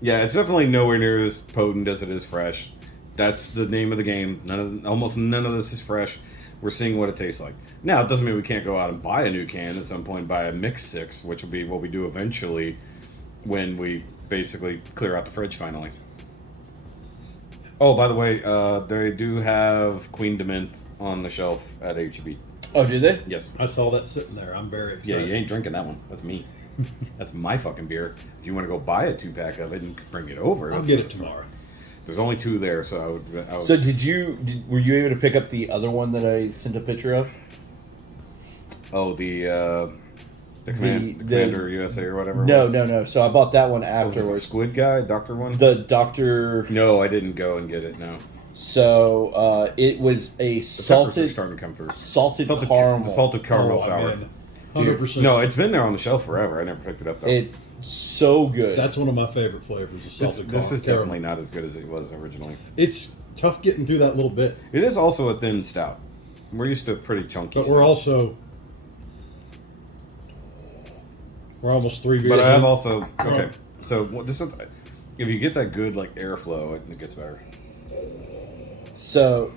Yeah, it's definitely nowhere near as potent as it is fresh. That's the name of the game. Almost none of this is fresh. We're seeing what it tastes like. Now, it doesn't mean we can't go out and buy a new can at some point, buy a mix 6, which will be what we do eventually when we basically clear out the fridge finally. Oh, by the way, they do have Queen de Mint on the shelf at HEB. Oh, do they? Yes. I saw that sitting there. I'm very Yeah, excited. you ain't drinking that one. That's me. That's my fucking beer. If you want to go buy a 2-pack of it and bring it over, I'll get it tomorrow. There's only 2 there, so I would So were you able to pick up the other one that I sent a picture of? oh, the Commander USA or whatever. No. So I bought that one Was it the afterwards. Squid guy, Doctor one? The Doctor. No, I didn't go and get it. No, So it was a the peppers are salted starting to come through. salted caramel. The salted caramel sour. 100%. No, it's been there on the shelf forever. I never picked it up though. It's so good. That's one of my favorite flavors. The this salted this is caramel. definitely not as good as it was originally. It's tough getting through that little bit, It is also a thin stout. We're used to pretty chunky. but stout. we're almost 3 beers. But I have in. also okay. So this is if you get that good like airflow, it gets better. So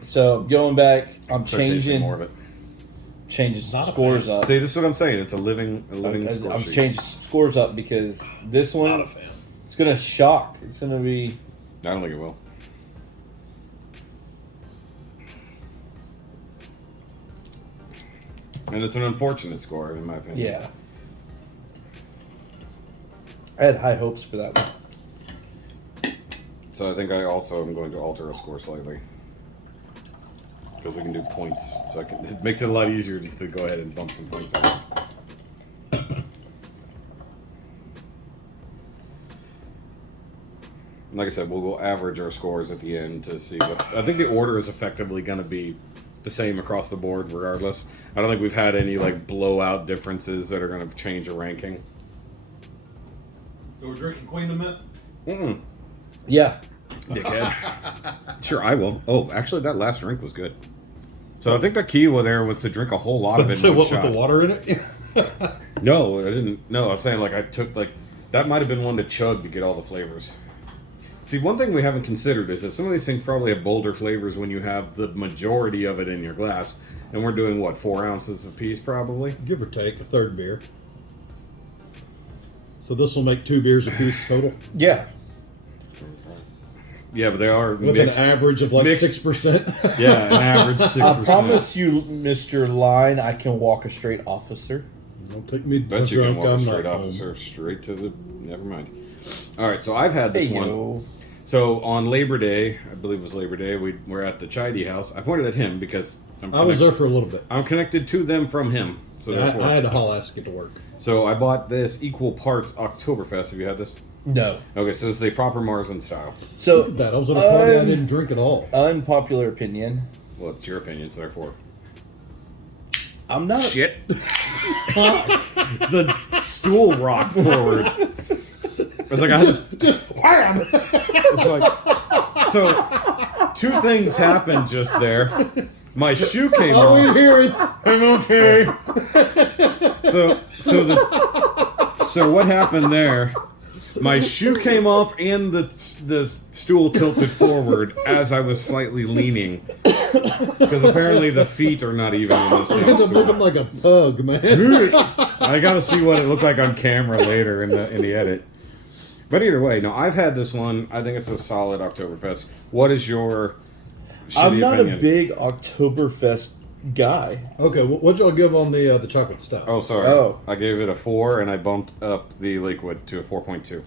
going back, I'm Start tasting more of changing it. Not a scores fan. up. See, this is what I'm saying. It's a living score I'm sheet. changing scores up because this Not a one fan. it's gonna shock. It's gonna be I don't think it will. And it's an unfortunate score, in my opinion. yeah. I had high hopes for that one. So I think I also am going to alter a score slightly. Because we can do points. So it makes it a lot easier to go ahead and bump some points on. Like I said, we'll go average our scores at the end to see what. I think the order is effectively going to be the same across the board, regardless. I don't think we've had any like blowout differences that are going to change a ranking. So we're drinking Queen of Mint? Mm-mm. Yeah. Dickhead. Sure, I will. Oh, actually, that last drink was good. So I think the key there was to drink a whole lot of it. So in one what, shot. with the water in it? No, I didn't. No, I was saying like I took like that might have been one to chug to get all the flavors. See, one thing we haven't considered is that some of these things probably have bolder flavors when you have the majority of it in your glass, and we're doing what 4 ounces a piece probably. Give or take, a third beer. So this will make 2 beers a piece total? Yeah. Yeah, but they are With mixed. an average of like mixed. 6%? Yeah, an average 6%. I promise you, Mr. Line, I can walk a straight officer. Don't take me Bet you drunk, can walk a I'm straight not officer home. straight to the. Never mind. All right, so I've had this Hey, one. yo. So on Labor Day, I believe it was Labor Day, we were at the Chidey house. I pointed at him because I was there for a little bit. I'm connected to them from him. So therefore, I had to haul ass to get to work. so I bought this equal parts Oktoberfest. Have you had this? No. Okay, so this is a proper Marzen style. So, Look at that. I was at a party I didn't drink at all. unpopular opinion. Well, it's your opinion, so therefore. I'm not. Shit. The stool rocked forward. It's like I had Just wham! It's like, so 2 things happened just there. My shoe came All we off. hear is, I'm okay. So what happened there? My shoe came off and the stool tilted forward as I was slightly leaning. Because apparently the feet are not even in this You damn end up looking stool. like a pug, man. I gotta see what it looked like on camera later in the edit. But either way, no, I've had this one. I think it's a solid Oktoberfest. What is your shitty I'm not opinion? a big Oktoberfest guy. Okay, what'd y'all give on the chocolate stuff? Oh, sorry. Oh. I gave it a 4, and I bumped up the Lakewood to a 4.2.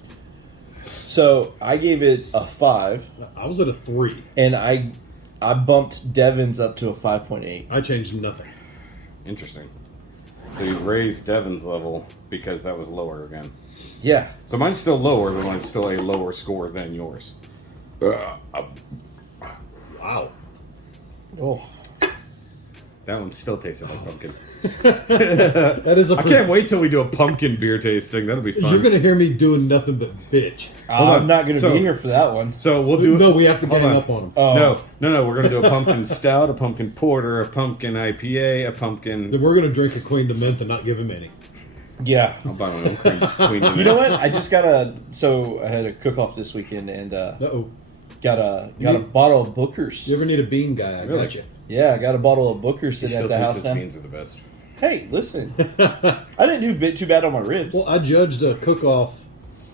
So I gave it a 5, I was at a 3. and I bumped Devin's up to a 5.8. I changed nothing. Interesting. So you raised Devin's level because that was lower again. Yeah. So mine's still lower, but mine's still a lower score than yours. Wow. Oh. That one still tasted like pumpkin. That is a I can't wait till we do a pumpkin beer tasting. That'll be fun. You're going to hear me doing nothing but bitch. Hold on. I'm not going to So- be here for that one. So we'll do. No, we have to hold gang on. up on them. Oh. No. We're gonna do a pumpkin stout, a pumpkin porter, a pumpkin IPA, a pumpkin. Then we're going to drink a Queen of Mint and not give him any. Yeah. I'll buy my own queen. You know what? I just got so I had a cook-off this weekend, and Uh-oh. got a bottle of Booker's. You ever need a bean guy, I Really? got you. Yeah, I got a bottle of Booker's He sitting still at the thinks house his now. beans are the best. Hey, listen. I didn't do too bad on my ribs. Well, I judged a cook-off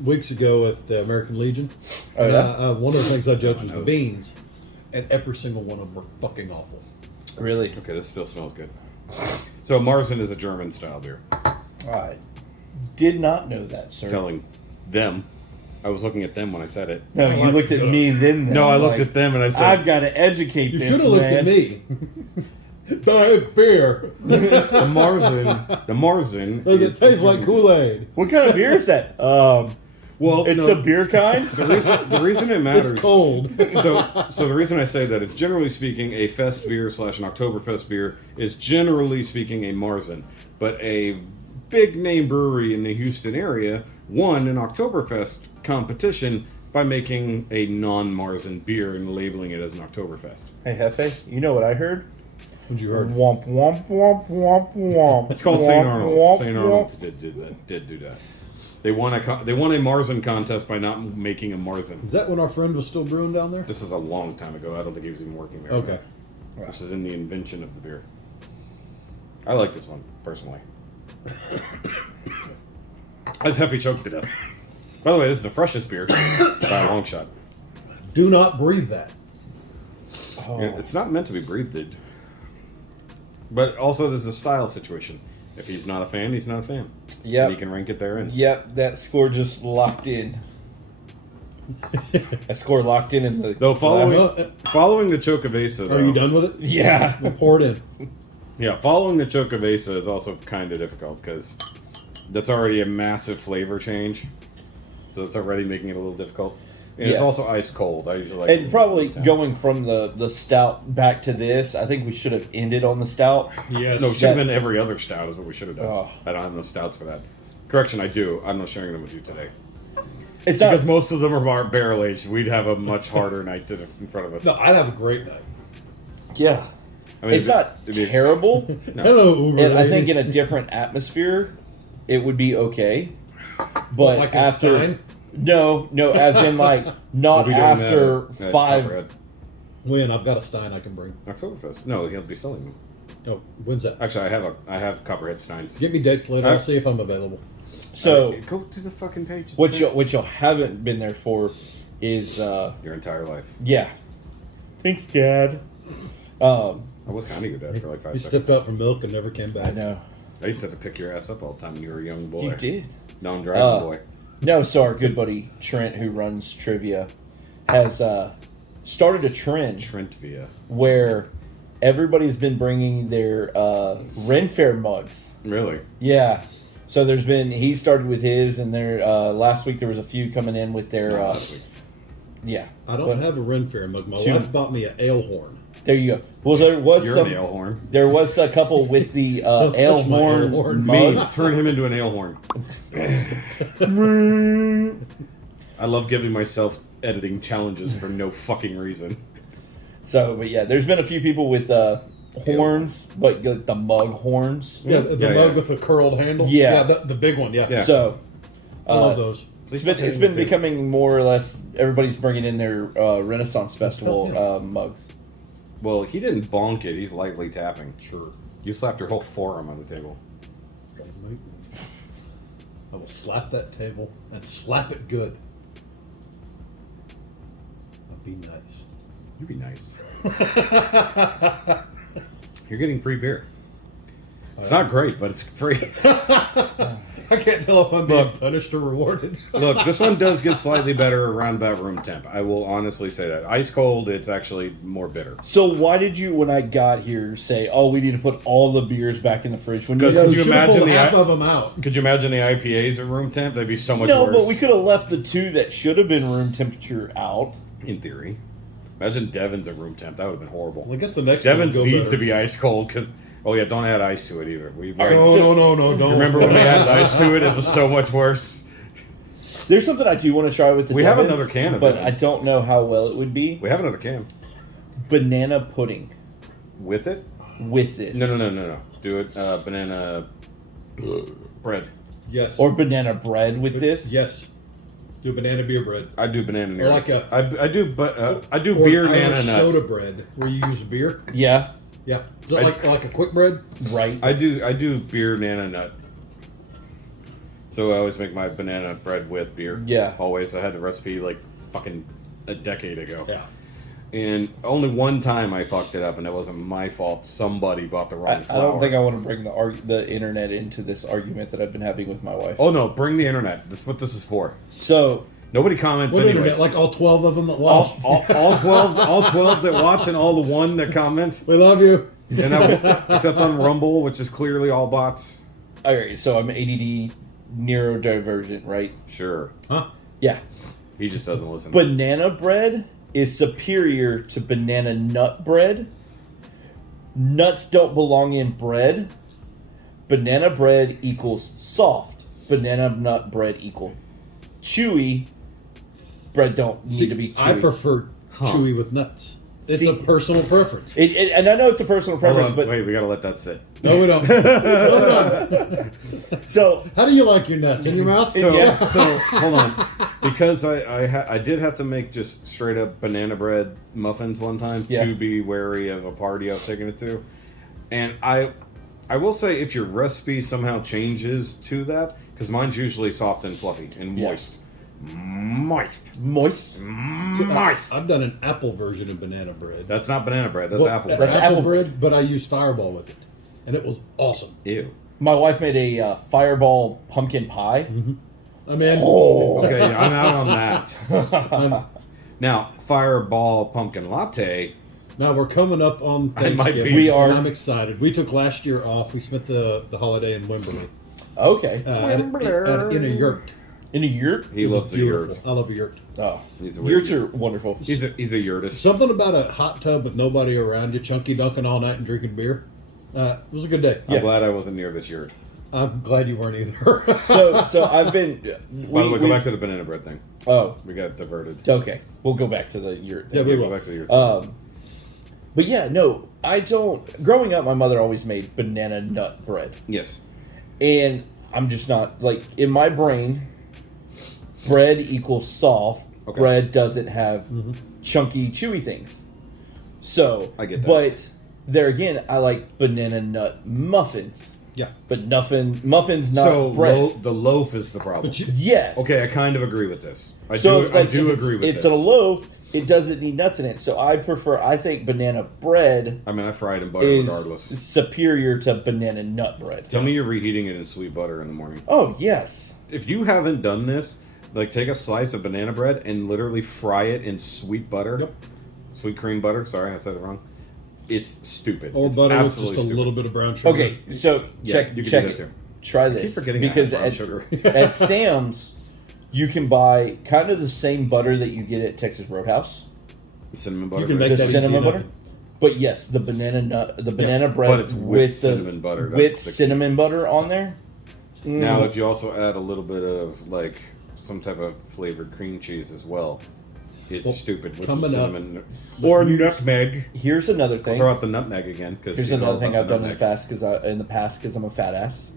weeks ago at the American Legion. Oh, And, yeah? one of the things I judged was the knows. beans. And every single one of them were fucking awful. Really? Okay, this still smells good. So Marzen is a German style beer. I did not know that, sir. Telling them, I was looking at them when I said it. No, I you like looked to at go. me then. No, I looked at them and I said, I've got to educate You this should have looked man. at me. Diet beer. the Marzen Look, it is tastes like Kool-Aid. What kind of beer is that? well, It's no, the beer kind. the reason it matters. It's cold. So the reason I say that is generally speaking, a fest beer / an Oktoberfest beer is generally speaking a Marzen, but a big name brewery in the Houston area won an Oktoberfest competition by making a non-Marzen beer and labeling it as an Oktoberfest. Hey, Hefe, you know what I heard? What'd you heard? Womp womp womp womp womp. It's called Womp, St. Arnold's. womp, St. Arnold's did do that. They won a Marzen contest by not making a Marzen. Is that when our friend was still brewing down there? This is a long time ago. I don't think he was even working there. Okay. This is in the invention of the beer. I like this one, personally. That's Heffy choked to death. By the way, this is the freshest beer by a long shot. Do not breathe that. It's not meant to be breathed. But also, there's a style situation. If he's not a fan, he's not a fan. Yep. And he can rank it therein. Yep, that score just locked in. That score locked in the. Though following Well, the Xocoveza, though, Are you done with it? Yeah. We'll pour it in. Yeah, following the Xocoveza is also kind of difficult because that's already a massive flavor change. So it's already making it a little difficult. And it's Yeah. also ice cold. I usually like And it probably warm. going from the stout back to this, I think we should have ended on the stout. Yes. No, it should have been every other stout is what we should have done. Oh. I don't have no stouts for that. Correction, I do. I'm not sharing them with you today. It's not Because most of them are barrel aged. We'd have a much harder night in front of us. No, I'd have a great night. yeah. I mean, It's not terrible. Hello, Uber. And I lady. think in a different atmosphere, it would be okay. But Like a after Stein? no, as in like not We'll be doing after that at 5. Copperhead. When I've got a Stein I can bring. Oktoberfest. No, he'll be selling them. Oh, when's that? Actually, I have Copperhead Steins. Get me dates later. I'll see if I'm available. So Go to the fucking page. It's what there. you haven't been there for is Your entire life. yeah. Thanks, Dad. I was kind of your dad for like 5 He seconds. stepped out for milk and never came back. I know. I used to have to pick your ass up all the time when you were a young boy. You did. Non-driving boy. No, so our good buddy Trent, who runs trivia, has started a trend Trentvia. where everybody's been bringing their Ren Fair mugs. Really? Yeah. So he started with his, and there last week there was a few coming in with their Last week. yeah. I don't have a Ren Fair mug. My Two. wife bought me an ale horn. There you go. Well, there was You're some. an ale horn. There was a couple with the Don't ale touch my ale horn horn. Me, mugs. turn him into an ale horn. I love giving myself editing challenges for no fucking reason. So, but yeah, there's been a few people with horns, but the mug horns. Yeah, the Yeah, mug yeah. with the curled handle. Yeah. the big one. Yeah, Yeah. So I love those. it's been becoming more or less everybody's bringing in their Renaissance Festival mugs. Well, he didn't bonk it. He's lightly tapping. Sure. You slapped your whole forearm on the table. I will slap that table and slap it good. I'll be nice. You be nice. You're getting free beer. It's not great, but it's free. I can't tell if I'm being punished or rewarded. Look, this one does get slightly better around about room temp. I will honestly say that. Ice cold, it's actually more bitter. So why did you, when I got here, say, "Oh, we need to put all the beers back in the fridge"? When Because you could you Should've imagine pulled the half of them out? Could you imagine the IPAs at room temp? They'd be so much no, worse. but we could have left the two that should have been room temperature out. In theory. Imagine Devin's at room temp. That would have been horrible. Well, I guess the next one Devin's will go need better. to be ice cold because. Oh yeah, don't add ice to it either. We right, No, so- no, don't. remember when we added ice to it? It was so much worse. There's something I do want to try with the We have Devins, another can of but Devins. I don't know how well it would be. We have another can Banana pudding with it. with this. No. Do it banana bread. Yes. Or banana bread with this. Yes. Do banana beer bread. I do banana. Or like a- I do, but I do Or beer Irish nana nut. soda bread, where you use beer. Yeah. Yeah. Is it like a quick bread? Right. I do beer nana nut. So I always make my banana bread with beer. Yeah. Always. I had the recipe like fucking a decade ago. Yeah. And only one time I fucked it up, and it wasn't my fault. Somebody bought the wrong I flour. don't think I want to bring the internet into this argument that I've been having with my wife. Oh no! Bring the internet. This is what this is for. So Nobody comments What anyways. internet? Like all 12 of them that all, watch? all 12 that watch and all the one that comment. We love you. And except on Rumble, which is clearly all bots. all right, so I'm ADD neurodivergent, right? Sure. Huh? Yeah. He just doesn't listen. Banana bread is superior to banana nut bread. Nuts don't belong in bread. Banana bread equals soft. Banana nut bread equal chewy. Bread don't need to be chewy. I prefer chewy with nuts. It's See- a personal preference. And I know it's a personal Hold preference, on, but wait, we gotta let that sit. No, we don't. No, we don't. so How do you like your nuts? In your mouth? So, Yeah. so hold on, because I did have to make just straight up banana bread muffins one time Yeah. to be wary of a party I was taking it to, and I will say if your recipe somehow changes to that, because mine's usually soft and fluffy and Yeah. moist. Moist. moist. Moist. I've done an apple version of banana bread. That's not banana bread. That's Well, apple a- bread. That's apple apple bread, but I used Fireball with it, and it was awesome. Ew. My wife made a fireball pumpkin pie. I mean, Okay, I'm out on that. I'm- Now, Fireball pumpkin latte. now we're coming up on I might Thanksgiving. be- We are. and I'm excited. We took last year off. We spent the holiday in Wimberley Okay. in a yurt. In a yurt? He loves the Beautiful. yurt. I love a yurt. Oh, He's a weird yurts are wonderful. He's a yurtist. Something about a hot tub with nobody around you, chunky dunking all night and drinking beer. It was a good day. I'm glad I wasn't near this yurt. I'm glad you weren't either. So I've been. By the way, go back to the banana bread thing. Oh, We got diverted. okay. We'll go back to the yurt. Yeah, we Go will. back to the yurt. But yeah, no, I don't. Growing up, my mother always made banana nut bread. Yes. And I'm just not, like, in my brain, bread equals soft. Okay. Bread doesn't have chunky, chewy things. So, I get that. But there again, I like banana nut muffins. Yeah. But muffins not So bread. the loaf is the problem. But you, Yes. Okay, I kind of agree with this. I So do like, agree with it's this. a loaf. It doesn't need nuts in it. So I think banana bread I mean, I fry it in butter is regardless. superior to banana nut bread. Tell me you're reheating it in sweet butter in the morning. Oh, yes. If you haven't done this, like take a slice of banana bread and literally fry it in sweet butter. Yep. Sweet cream butter. Sorry, I said it wrong. It's stupid. or It's butter with absolutely just a stupid. little bit of brown sugar. Okay, so Yeah, check you can check do it. that too. Try I this keep forgetting because I add brown sugar. at Sam's you can buy kind of the same butter that you get at Texas Roadhouse, Cinnamon butter. You can right? make the that cinnamon easy butter. enough. But yes, the banana bread But it's with the cinnamon butter. That's with the key. cinnamon butter on there. Now, if you also add a little bit of like some type of flavored cream cheese as well, it's Well, stupid with some coming up- cinnamon or nutmeg. Here's another thing. Throw out the nutmeg again because Here's another thing I've done in the past because I'm a fat ass.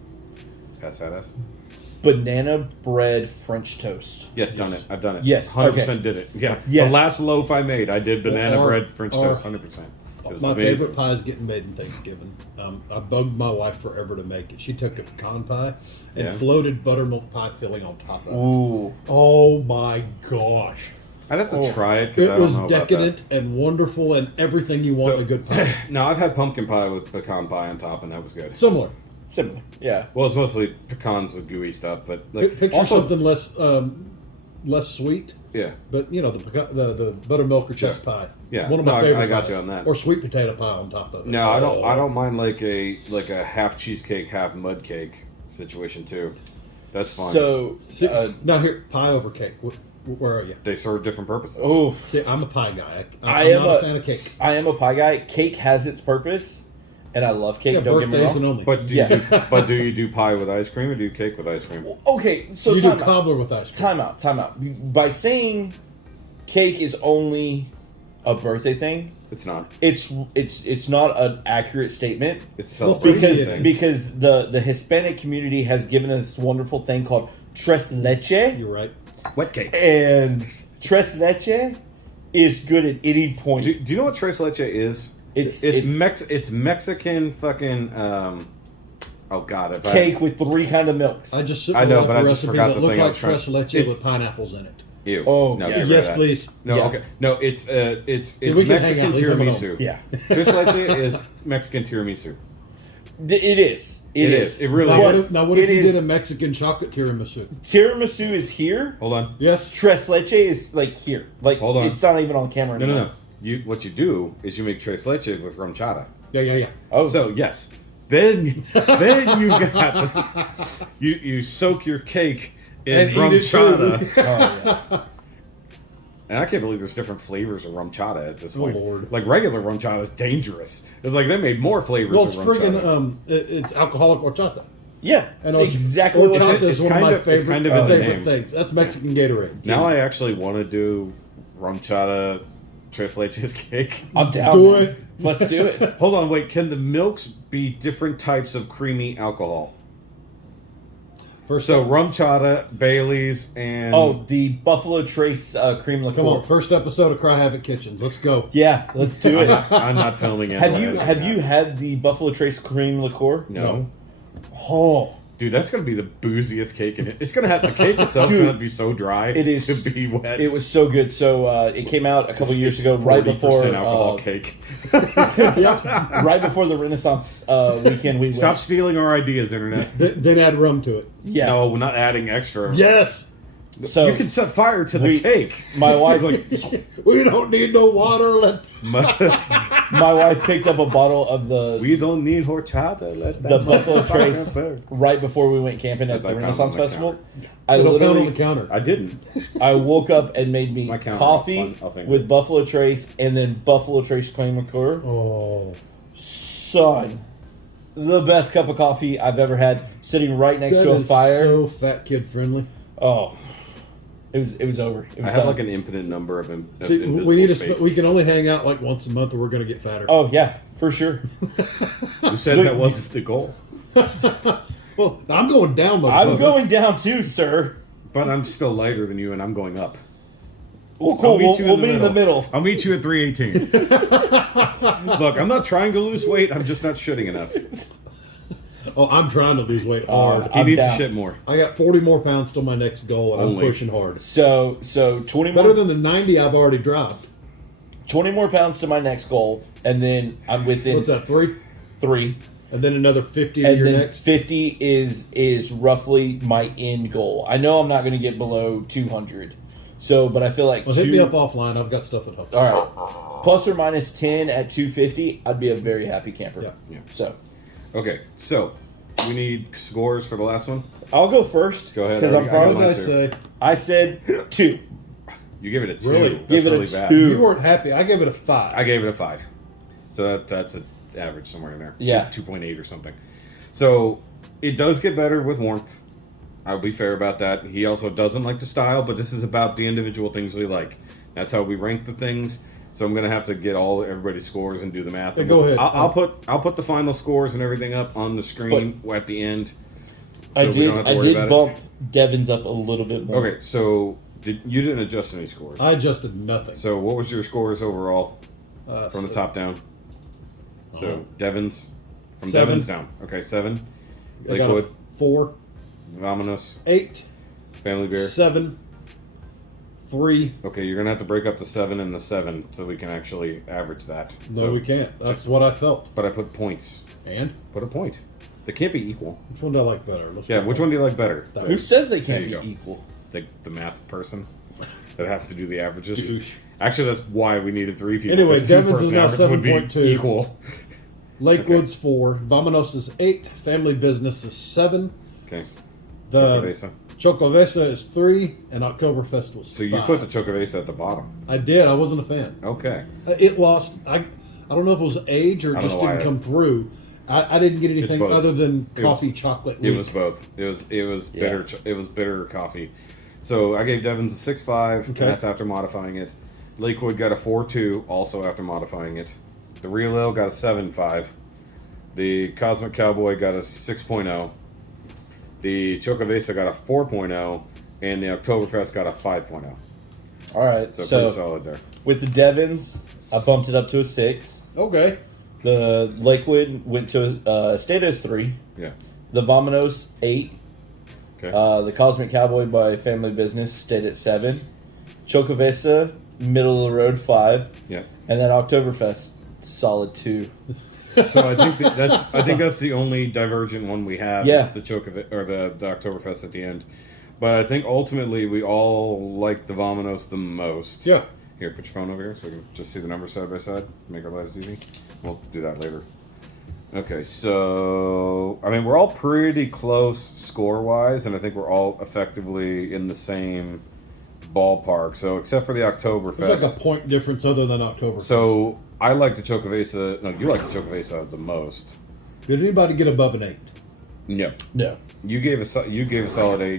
Pass fat ass. Banana bread French toast. Yes, done it. I've done it. Yes, 100% did it. Yeah. Yes. The last loaf I made, I did banana Or- bread French or- toast 100%. It was My amazing. favorite pie is getting made in Thanksgiving. I bugged my wife forever to make it. She took a pecan pie and Yeah. floated buttermilk pie filling on top of it. Ooh. Oh my gosh. I'd have to try it because I It don't was know about decadent and wonderful and everything you want So- in a good pie. Now, I've had pumpkin pie with pecan pie on top, and that was good. Similar. Similar. Yeah. Well, it's mostly pecans with gooey stuff, but like Picture also, something less sweet, yeah. but you know the buttermilk or chest Sure. pie. Yeah. One of No, my I favorite. got pies. you on that. Or sweet potato pie on top of it. No, I don't. Oh. I don't mind like a half cheesecake, half mud cake situation too. That's fine. So, See, now here, pie over cake. Where are you? they serve different purposes. oh, See, I'm a pie guy. I I'm am not a a- fan of cake. I am a pie guy. Cake has its purpose, and I love cake. Yeah, don't get me birthdays wrong. and only. But do Yeah. you do you do pie with ice cream or do you cake with ice cream? Okay, so you do time out. cobbler with ice cream. Time out. By saying cake is only a birthday thing, It's not. it's not an accurate statement. It's a Well, celebration because- thing. Because the Hispanic community has given us this wonderful thing called tres leche, You're right. wet cake. and tres leche is good at any point. Do you know what tres leche is? It's Mexican fucking oh god, if cake with 3 kind of milks. I just I know, but I a just recipe forgot that the looked thing I like was trying- tres leche it's- with pineapples in it. Ew. Oh, no, yes. get rid of Yes, that. please. No, Yeah. okay. No, it's we can hang Mexican out, leave him alone. tiramisu. Yeah. Tres leche is Mexican tiramisu. It is. It is. It really Now, is. what if It you is- did a Mexican chocolate tiramisu? Tiramisu is here. Hold on. Yes. Tres leche is like here. Like Hold on. it's not even on camera No, anymore. no. What you do is you make tres leche with rum chata. Yeah. Oh, So yes, then you got you soak your cake in And eat rum it too. chata. oh, yeah. And I can't believe there's different flavors of rum chata at this point. Lord. Like regular rum chata is dangerous. It's like they made more flavors Well, it's of rum friggin' chata. it's alcoholic horchata. Yeah, And it's exactly what it horchata is. is It's one of my kind of- it's favorite, kind of in the favorite name. things. That's Mexican Gatorade. Now I actually want to do rum chata tres leches cake. I'm down. Do man. it. Let's do it. Hold on, wait. Can the milks be different types of creamy alcohol? First, So rum chata, Bailey's, and Oh, the Buffalo Trace cream liqueur. come on, first episode of Cry Havoc Kitchens. Let's go. Yeah, let's do it. I'm not filming it. Have you had the Buffalo Trace cream liqueur? No. Oh, Dude, that's gonna be the booziest cake in it. It's gonna have the cake itself Dude, gonna be so dry. it is to be wet. it was so good. So it came out a couple years ago, right 40% before alcohol cake. Yeah. right before the Renaissance weekend. We Stop went. stealing our ideas, internet. Then add rum to it. Yeah. No, we're not adding extra. Yes. So You can set fire to the cake. my wife, We don't need no water. My wife picked up a bottle of the We don't need horchata. Let that Buffalo motherfucker Trace burn. right before we went camping at As I the pound Renaissance on the Festival. I So don't pound on the literally, counter. I didn't. I woke up and made me My counter, coffee I'll finger with it. Buffalo Trace and then Buffalo Trace cream liqueur. Oh, Son, the best cup of coffee I've ever had, sitting right next that to a is fire. so fat kid friendly. Oh, it was over. It was I have done. like an infinite number of, of See, invisible we need to. spaces. We can only hang out like once a month, or we're going to get fatter. Oh yeah, for sure. You said that wasn't the goal. Well, I'm going down. I'm motherfucker. going down too, sir. But I'm still lighter than you, and I'm going up. Well, cool. I'll meet you We'll meet in the middle. I'll meet you at 318. Look, I'm not trying to lose weight. I'm just not shitting enough. Oh, I'm trying to lose weight hard. You I'm need down. to shit more. I got 40 more pounds till my next goal, and Only. I'm pushing hard. So 20 Better more, than the 90 I've already dropped. 20 more pounds to my next goal, and then I'm within What's that? 3, 3. and then another 50 to And your then next. 50 is roughly my end goal. I know I'm not going to get below 200. So, but I feel like Well, hit me up offline. I've got stuff at home. All right, plus or minus 10 at 250, I'd be a very happy camper. Yeah. Yeah. So Okay, so we need scores for the last one. I'll go first. Go ahead. Because I'm I got What probably. did I mine too. say? I said 2. You give it a 2. Really? That's Give it a really bad. 2. You weren't happy. I gave it a 5. I gave it a 5. So that's an average somewhere in there. Yeah. 2.8 or something. So it does get better with warmth. I'll be fair about that. He also doesn't like the style, but this is about the individual things we like. That's how we rank the things. So I'm gonna have to get everybody's scores and do the math. Yeah, go ahead. I'll put the final scores and everything up on the screen at the end. I we don't have to did worry about it. bump Devin's up a little bit more. Okay, so you didn't adjust any scores. I adjusted nothing. So what was your scores overall from the So top down? So Devin's from 7. Devin's down. Okay, 7. I got a Lakewood, 4, Vamanos, 8, Family Beer. 7, 3. Okay, you're gonna have to break up the 7 and the 7 so we can actually average that. No, So- we can't. That's what I felt. But I put points. And Put a point. They can't be equal. which one do I like better? Let's Yeah, go. which one do you like better? That Who says they There can't you be go. equal? The math person that have to do the averages. Douche. Actually, that's why we needed 3 people. Anyway, because Devin's is two-person now average would be 7.2. equal. Lakewood's 4, Vamanos is 8, Family Business is 7, Okay. the Xocoveza. Xocoveza is 3, and Oktoberfest was So you 5. put the Xocoveza at the bottom. I did. I wasn't a fan. Okay. It lost. I don't know if it was age or I don't just know why didn't I- come through. I didn't get anything both. other than It was- coffee, chocolate. It weak. was both. It was Yeah. bitter. It was bitter coffee. So I gave Devin's a 6.5. Okay. And that's after modifying it. Lakewood got a 4.2, also after modifying it. The Real Ale got a 7.5. The Cosmic Cowboy got a 6.0. The Xocoveza got a 4.0, and the Oktoberfest got a 5.0. All right, So, so, pretty solid there. with the Devins, I bumped it up to a 6. Okay. The Lakewood went to stayed as 3. Yeah. The Vamanos 8. Okay. The Cosmic Cowboy by Family Business stayed at 7. Xocoveza, middle of the road 5, yeah. and then Oktoberfest solid 2. So I think that's the only divergent one we have. Yeah. Is the Xocoveza or the Oktoberfest at the end. But I think ultimately we all like the Vamanos the most. Yeah. Here, put your phone over here so we can just see the numbers side by side. Make our lives easy. We'll do that later. Okay, so I mean we're all pretty close score wise, and I think we're all effectively in the same ballpark. So except for the Oktoberfest. There's like a point difference other than Oktoberfest. So I like the Xocoveza. No, you like the Xocoveza the most. Did anybody get above an 8? Yeah. No. You gave a solid 8.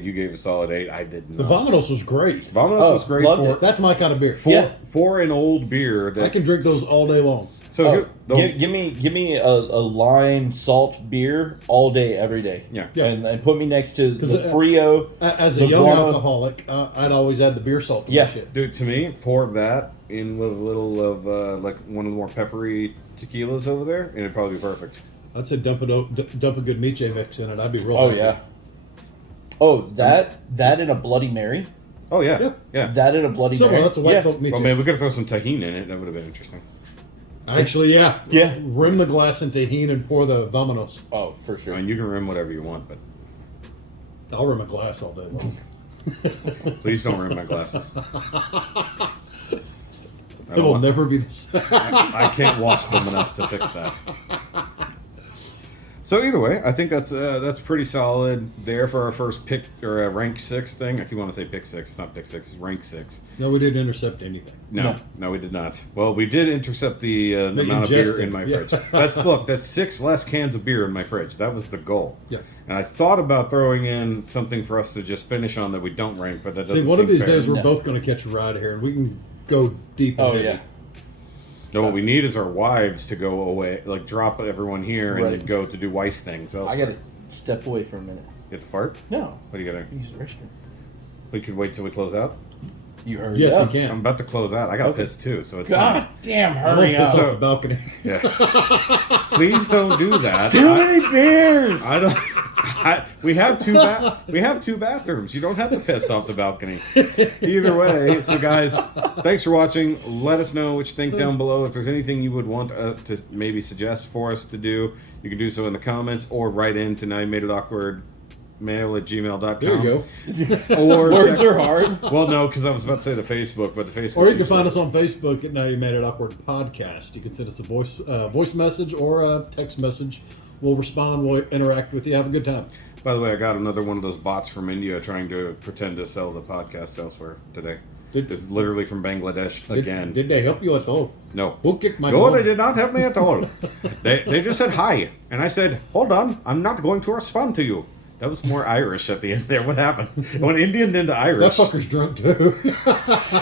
You gave a solid 8. I did The not. Vamanos was great. Vamanos was great loved for it. That's my kind of beer. Yeah. for an old beer. That, I can drink those all day long. So here, give me a lime salt beer all day, every day. Yeah. Yeah. And put me next to the it- Frio. As a the young Guano- alcoholic, I'd always add the beer salt to Yeah. my shit. dude, to me, pour that in with a little of like one of the more peppery tequilas over there, and it'd probably be perfect. I'd say dump a good Miche mix in it. I'd be real Oh happy. yeah. Oh, that in a Bloody Mary. Oh yeah, Yeah. yeah. That in a Bloody So Mary. that's a white yeah. folk Miche. Well, man, we could throw some tahini in it. That would have been interesting. Actually, yeah. Yeah. Rim the glass in tahini and pour the Vamanos. Oh, for I sure. mean, you can rim whatever you want, but I'll rim a glass all day long. please don't rim my glasses. It will never be the same. I can't watch them enough to fix that. So either way, I think that's pretty solid there for our first pick or rank 6 thing. I keep wanting to say pick 6. It's not pick 6. It's rank 6. No, we didn't intercept anything. No, we did not. Well, we did intercept the amount of beer in my fridge. That's 6 less cans of beer in my fridge. That was the goal. Yeah. And I thought about throwing in something for us to just finish on that we don't rank, but that doesn't See, one of seem these fair. days we're both going to catch a ride here, and we can go deep. Oh and heavy. yeah. No, what we need is our wives to go away, like drop everyone here and Right. go to do wife things. I Elsewhere. gotta step away for a minute. Get the fart? No. What are you gonna? Use the restroom. We could wait till we close out. You hurry Yes, up. you I'm can. about to close out. I got Okay. pissed too, so it's God damn, I won't hurry piss up. off the balcony. yeah. Please don't do that. Too many beers. I don't. We have two bathrooms. You don't have to piss off the balcony. Either way, so guys, thanks for watching. Let us know what you think down below. If there's anything you would want to maybe suggest for us to do, you can do so in the comments or write in to NowYouMadeItAwkwardMail@gmail.com. There you go. Or Words are hard. Well, no, because I was about to say the Facebook, but the Facebook. Or you can find us on Facebook at Now You Made It Awkward Podcast. You can send us a voice message or a text message. We'll respond. We'll interact with you. Have a good time. By the way, I got another one of those bots from India trying to pretend to sell the podcast elsewhere today. It's literally from Bangladesh again. Did they help you at all? No. Who kicked my No, ball? they did not help me at all. They just said hi. And I said, hold on, I'm not going to respond to you. That was more Irish at the end there. What happened? When Indian into That Irish. fucker's drunk too.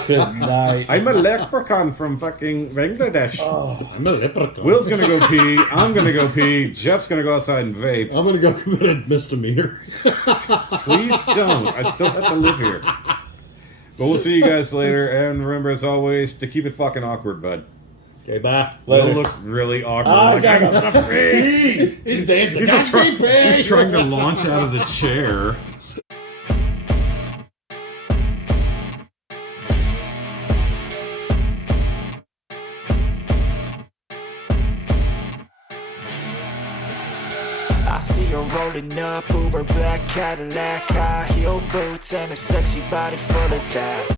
Good night. I'm a leprechaun from fucking Bangladesh. I'm a leprechaun. Will's gonna go pee. I'm gonna go pee. Jeff's gonna go outside and vape. I'm gonna go commit a misdemeanor. Please don't. I still have to live here. But we'll see you guys later. And remember, as always, to keep it fucking awkward, bud. Okay, bye. Will looks really awkward. I Like, got I'm gonna pee. He's dancing. He's trying to launch out of the chair. I see her rolling up, Uber black Cadillac, high heel boots and a sexy body full of tats.